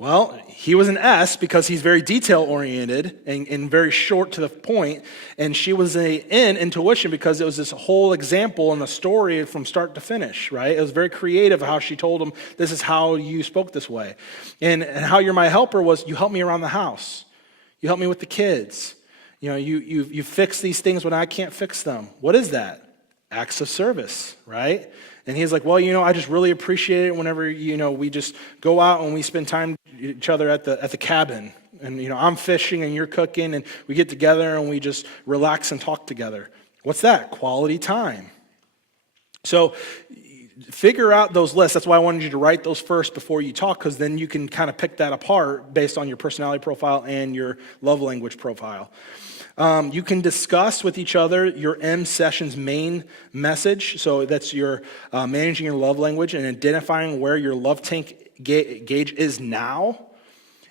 Well, he was an S because he's very detail-oriented and very short to the point, and she was an N, intuition, because it was this whole example and the story from start to finish, right? It was very creative how she told him, this is how you spoke this way. And how you're my helper was, you help me around the house. You help me with the kids. You fix these things when I can't fix them. What is that? Acts of service, right? And he's like, well, I just really appreciate it whenever, we just go out and we spend time with each other at the cabin. And, I'm fishing and you're cooking and we get together and we just relax and talk together. What's that? Quality time. So figure out those lists. That's why I wanted you to write those first before you talk, because then you can kind of pick that apart based on your personality profile and your love language profile. You can discuss with each other your M session's main message. So that's your managing your love language and identifying where your love tank gauge is now,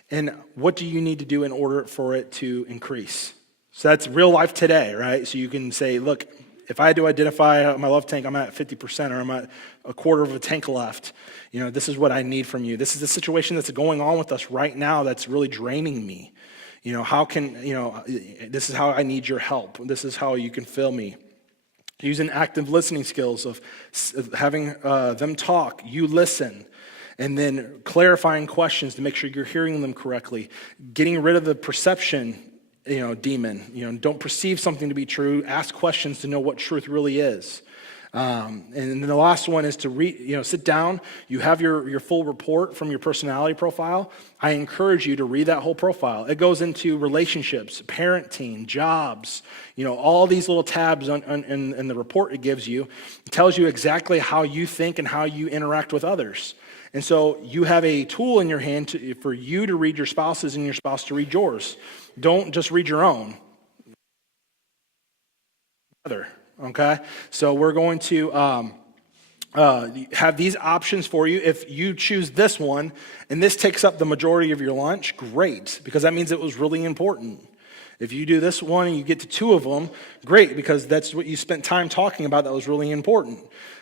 and what do you need to do in order for it to increase. So that's real life today, right? So you can say, look, if I had to identify my love tank, I'm at 50% or I'm at a quarter of a tank left. This is what I need from you. This is the situation that's going on with us right now that's really draining me. This is how I need your help. This is how you can fill me. Using active listening skills of having them talk, you listen, and then clarifying questions to make sure you're hearing them correctly. Getting rid of the perception, demon. Don't perceive something to be true. Ask questions to know what truth really is. And then the last one is to sit down. You have your full report from your personality profile. I encourage you to read that whole profile. It goes into relationships, parenting, jobs, all these little tabs in the report it gives you. It tells you exactly how you think and how you interact with others. And so you have a tool in your hand for you to read your spouse's and your spouse to read yours. Don't just read your own. Okay, so we're going to have these options for you. If you choose this one, and this takes up the majority of your lunch, great, because that means it was really important. If you do this one and you get to two of them, great, because that's what you spent time talking about that was really important.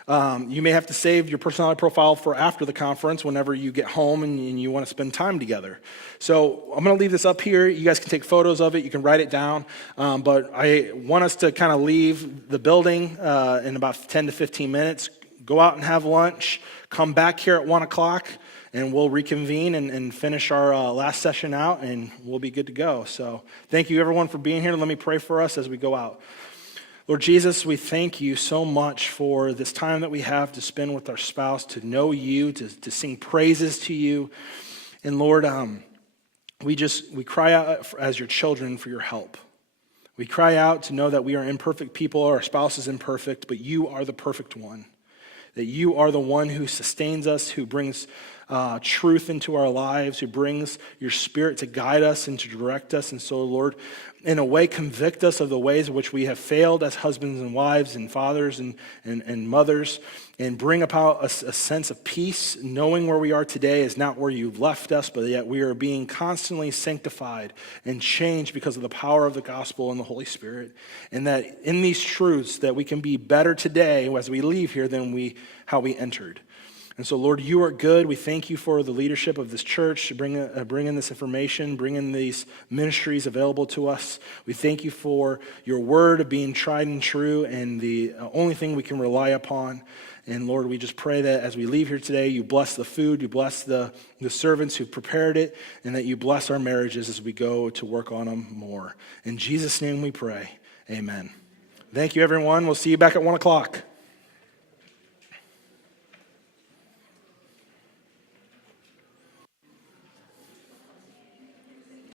You may have to save your personality profile for after the conference whenever you get home and you want to spend time together. So I'm going to leave this up here. You guys can take photos of it. You can write it down. But I want us to kind of leave the building in about 10 to 15 minutes, go out and have lunch, come back here at 1 o'clock, and we'll reconvene and finish our last session out, and we'll be good to go. So thank you, everyone, for being here. Let me pray for us as we go out. Lord Jesus, we thank you so much for this time that we have to spend with our spouse, to know you, to sing praises to you. And Lord, we cry out as your children for your help. We cry out to know that we are imperfect people, our spouse is imperfect, but you are the perfect one. That you are the one who sustains us, who brings truth into our lives, who brings your spirit to guide us and to direct us. And so, Lord, in a way, convict us of the ways in which we have failed as husbands and wives and fathers and mothers, and bring about a sense of peace, knowing where we are today is not where you've left us, but yet we are being constantly sanctified and changed because of the power of the gospel and the Holy Spirit. And that in these truths that we can be better today as we leave here than how we entered. And so, Lord, you are good. We thank you for the leadership of this church, bringing this information, bringing these ministries available to us. We thank you for your word being tried and true and the only thing we can rely upon. And Lord, we just pray that as we leave here today, you bless the food, you bless the servants who prepared it, and that you bless our marriages as we go to work on them more. In Jesus' name we pray, amen. Thank you, everyone. We'll see you back at 1 o'clock.